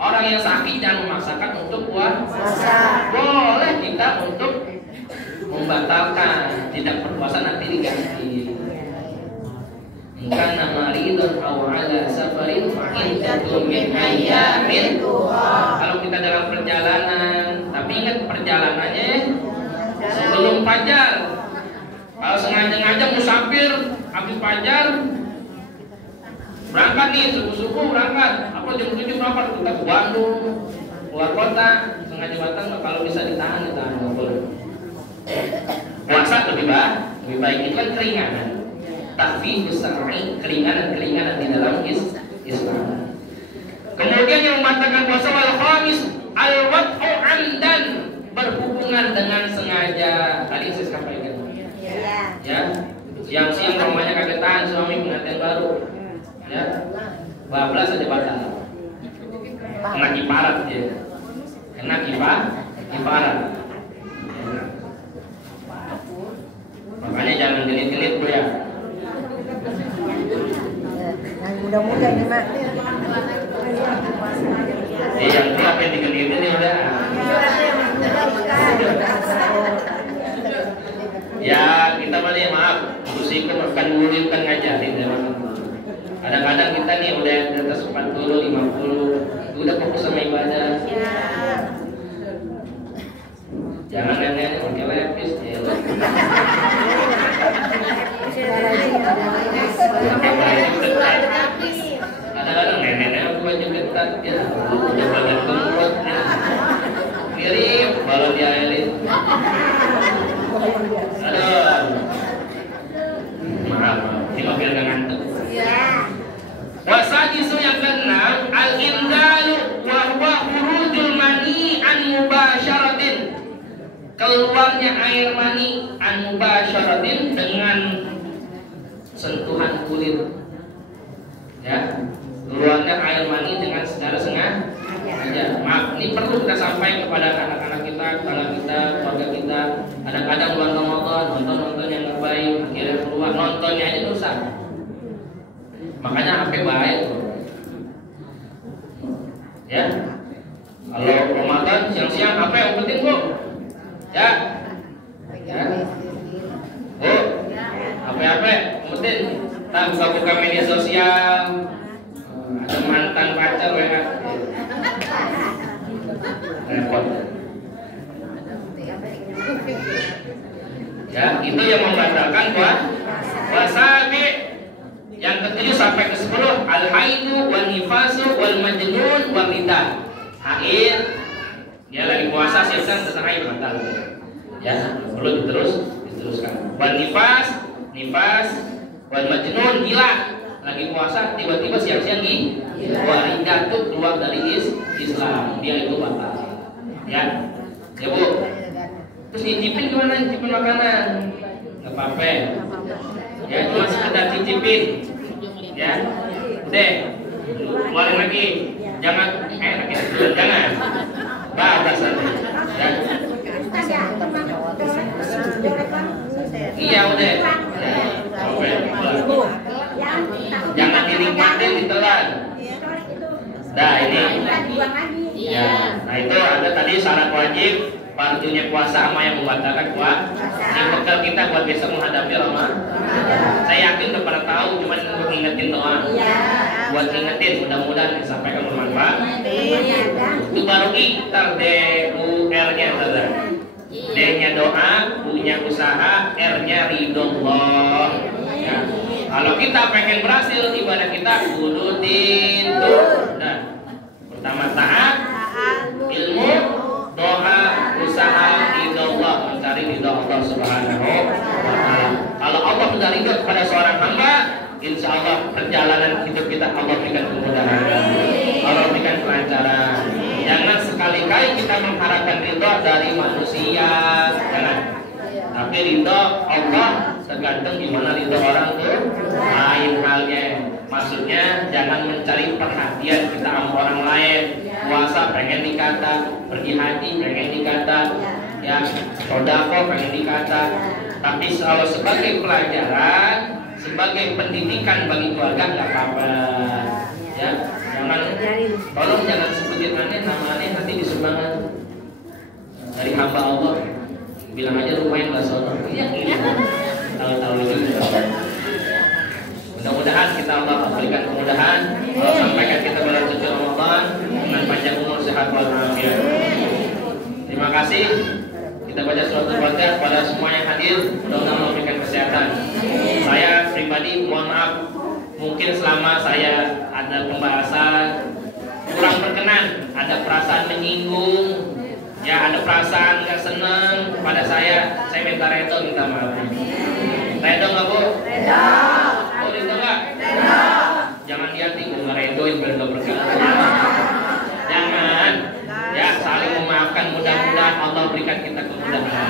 Orang yang sakit jangan memaksakan untuk puasa. Boleh kita untuk membatalkan, tidak berpuasa nanti diganti. Karena maridun aw ala safarin fa iddatun min ayyamin. Kalau kita dalam perjalanan, tapi ingat perjalanannya sebelum fajar. Kalau sengaja-ngaja musafir habis fajar berangkat nih, subuh-subuh berangkat, apa jam 7 berangkat kita ke Bandung, keluar kota, sengaja batal, kalau bisa ditahan nggak boleh. Puasa lebih baik itu kan keringanan. Takfif syar'i, keringanan di dalam Islam. Kemudian yang membatalkan puasa wal khamis al-wad'u amdan, berhubungan dengan sengaja. Tadi saya sampaikan. Ya, siang-siang rumahnya kagak tahan suami pengantin baru. Ya, bablas saja batal. Kena kiparat dia. Kena kiparat. Makanya jangan genit-genit Bu ya. Yang muda-muda nih Mak. Yang tua apa yang digenitin nih udah. Ya kita balik maaf. Musikum akan murid kan ngajarin ya. Kadang-kadang kita nih udah di atas 40, 50 udah fokus sama ibadah. Jangan nenek pakai lepis ya. Kadang-kadang nenek aku baju ketat ya, udah badan kemurut ya. Mirip kalau dia elit. Aduh. Maaf, ini mah biar gak ngantuk. Wasadisu yang keenam al-indalu wa huwa khurujul mani an mubasyaratin, keluarnya air mani an mubasyaratin dengan sentuhan kulit. Ya, keluarnya air mani dengan secara sengaja. Maaf, ini perlu kita sampaikan kepada anak-anak kita, tetangga kita, keluarga kita. Kadang-kadang bulan Ramadan nonton yang nggak baik, akhirnya keluar nontonnya aja dosa. Makanya HP baik. Ya, kalau Ramadan siang-siang HP yang penting Bu. Ya, Bu, HP penting. Kita buka media sosial, ada mantan pacar WA. Repot. Ya, itu yang membatalkan puasa. Yang ketujuh sampai ke 10 al-haidu wal nifasu wal majnun wal ridah. Haid, dia lagi puasa siang tentang haid batal. Ya, perlu diteruskan. Wal nifas wal majnun gila, lagi puasa tiba-tiba siang-siang wal ridah tuh keluar dari Islam, dia itu batal. Ya Bu. Terus nyicipin gimana? Nyicipin makanan nggak apa-apa. Ya cuma sekedar cicipin. Ya udah keluarin lagi. Jangan jangan bablas aja. Ya. Iya udah. Jangan dinikmatin, ditelan. Nah ini. Ya, nah itu ada tadi syarat wajib, fardunya puasa sama yang membatalkan puasa. Ini bekal kita buat besok menghadapi Ramadan. Saya yakin udah pada tahu, cuma untuk ngingetin doang. Buat ngingetin, mudah-mudahan disampaikan bermanfaat. Itu baru ntar D-U-R-nya saudara. D-nya doa, U-nya usaha, R-nya ridho Allah. Ya. Kalau kita pengen berhasil ibadah kita kudu tidur. Nah, pertama taat, ilmu, doa, usaha, ridho Allah, mencari mencari ridha Allah Subhanahu wa taala. Kalau Allah sudah ridha kepada seorang hamba, insya Allah perjalanan hidup kita Allah berikan kemudahan, Allah berikan kelancaran. Jangan sekali-kali kita mengharapkan ridha dari manusia, jangan. Tapi ridha Allah tergantung gimana ridha orang tuh lain halnya. Maksudnya jangan mencari perhatian kita sama orang lain. Puasa pengen dikata, pergi haji pengen dikata, ya sodako pengen dikata. Tapi kalau sebagai pelajaran, sebagai pendidikan bagi keluarga nggak apa-apa. Ya, jangan, tolong jangan sebutin aneh nama aneh nanti disumbangan dari hamba Allah. Bilang aja lumayan nggak sono. Iya, tahu-tahu itu. Mudah-mudahan kita Allah berikan kemudahan, Allah sampaikan kita bulan suci Ramadan dengan panjang umur, sehat walafiat. Terima kasih. Kita baca surat Al-Fatihah pada semua yang hadir. Mudah-mudahan Allah berikan kesehatan. Saya pribadi mohon maaf, mungkin selama saya ada pembahasan kurang berkenan, ada perasaan menyinggung, ya ada perasaan nggak senang pada saya minta redo, minta maaf. Redo nggak Bu? Redo. Oh redo nggak? Redo. Jangan dianti gue nggak redoin biar nggak berkenan. Jangan. Ya saling memaafkan, mudah-mudahan Allah berikan kita kemudahan.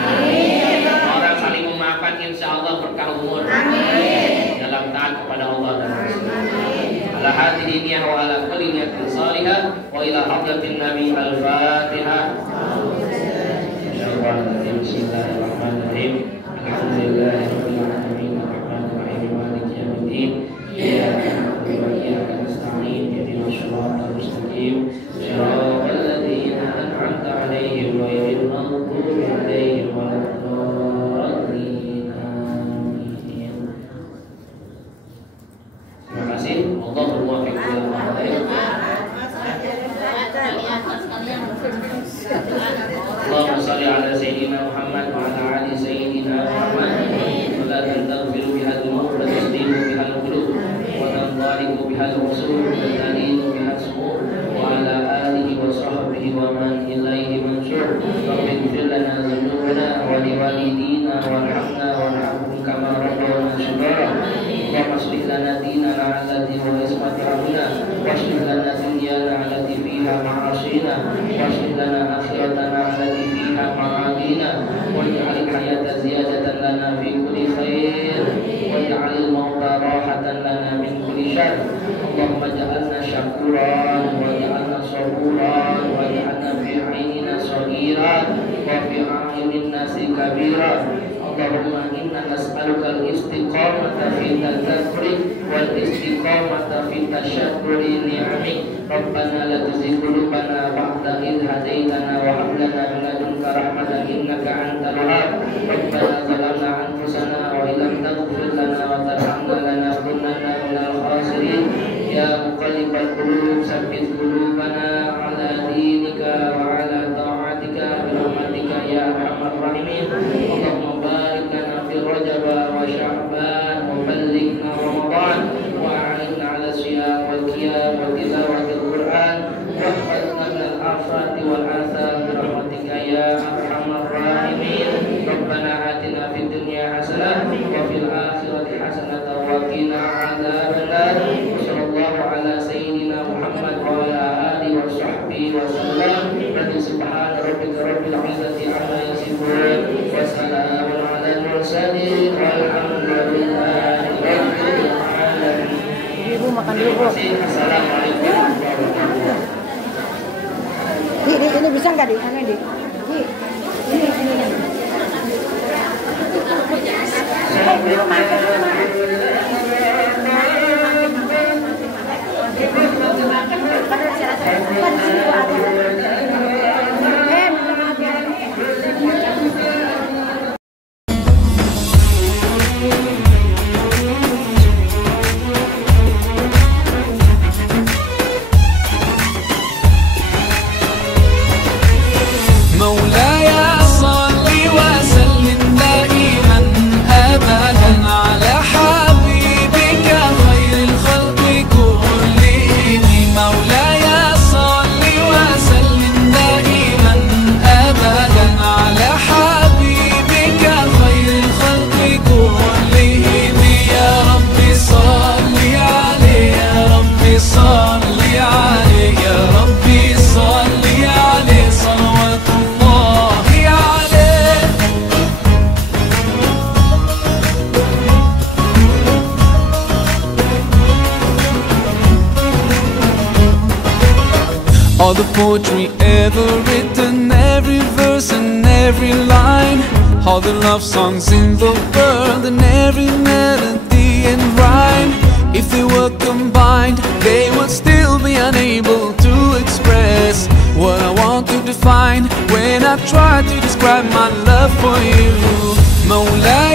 Orang saling memaafkan insya Allah berkah umur. Dalam taat kepada Allah dan Rasul. Ala hadhihi niyyah wa ala kulli niyatin salihah wa ila hadratin Nabi al-Fatihah. Bismillahirrahmanirrahim. Alhamdulillahirabbil alamin arrahmanir rahim maliki yaumiddin. Iyyaka na'budu wa iyyaka nasta'in ihdinas siratal mustaqim. Shiratal ladzina an'amta 'alaihim ghairil maghdubi 'alaihim waladdallin. Amin. Terima kasih. Allahul muwaffiq ila aqwamil Allahumma shalli ala sayyidina Muhammad wa ala ali sayyidina Muhammad wa la tantaghfiru biha al-umur wa tasdimu biha al-qulub wa tanzalimu biha al-usul wa taninu biha al-sumur wa ala alihi wa sahbihi wa man ilaihi mansur. Rabbi ighfir lana dhunubana wa liwalidina warhamna warhamhum kama rabbawna shighara. Wa aslih lana dinana allati huwa ismatu amrina wa aslih lana dunyana allati fiha ma'asina wa aslih lana akhiratana allati fiha ma'adina waj'al al-hayata ziyadatan lana fi kulli khair waj'al al-mauta rahatan lana min kulli syarr. Allahumma ja'alna syakuran waj'alna saburan waj'alna fi 'ainina saghiran wa fi 'ayunin nasi kabiran. Allahumma inna nas'aluka al-istiqamata fi tadhakkuri wal istiqamata fi tashakkuri ni'amik. Rabbana la tuzigh qulubana ba'da idh hadaitana wa hab lana min ladunka rahmatan innaka antal wahhab. Rabbana zalamna anfusana wa illam taghfir lana wa tarhamna lanakunanna minal khasirin. Ya muqallibal qulub tsabbit qulubana ala dinika wa ala ta'atika bi rahmatika ya arhamar rahimin. Allahumma barik lana fi Rajab wa Sya'ban wa ballighna Ramadan wa a'inna 'ala siyam wal qiyam wa tilawatil Qur'an wa ihfazna min al-afati wal atham bi rahmatika ya arhamar rahimin. Rabbana atina fid dunya hasanah wa fil akhirati hasanah wa qina 'adzabannar. Sallallahu ala sayyidina Muhammad wa ala alihi wa sahbihi wa sallam. Subhana rabbika rabbil izzati amma yasifun wa salamun ala al-mursalin walhamdulillahi rabbil alamin. Ibu makan dulu Bu. Assalamualaikum warahmatullahi wabarakatuh. Ini bisa nggak di mana di? Ini. poetry ever written, every verse and every line, all the love songs in the world and every melody and rhyme. If they were combined, they would still be unable to express what I want to define when I try to describe my love for you. Mawlaya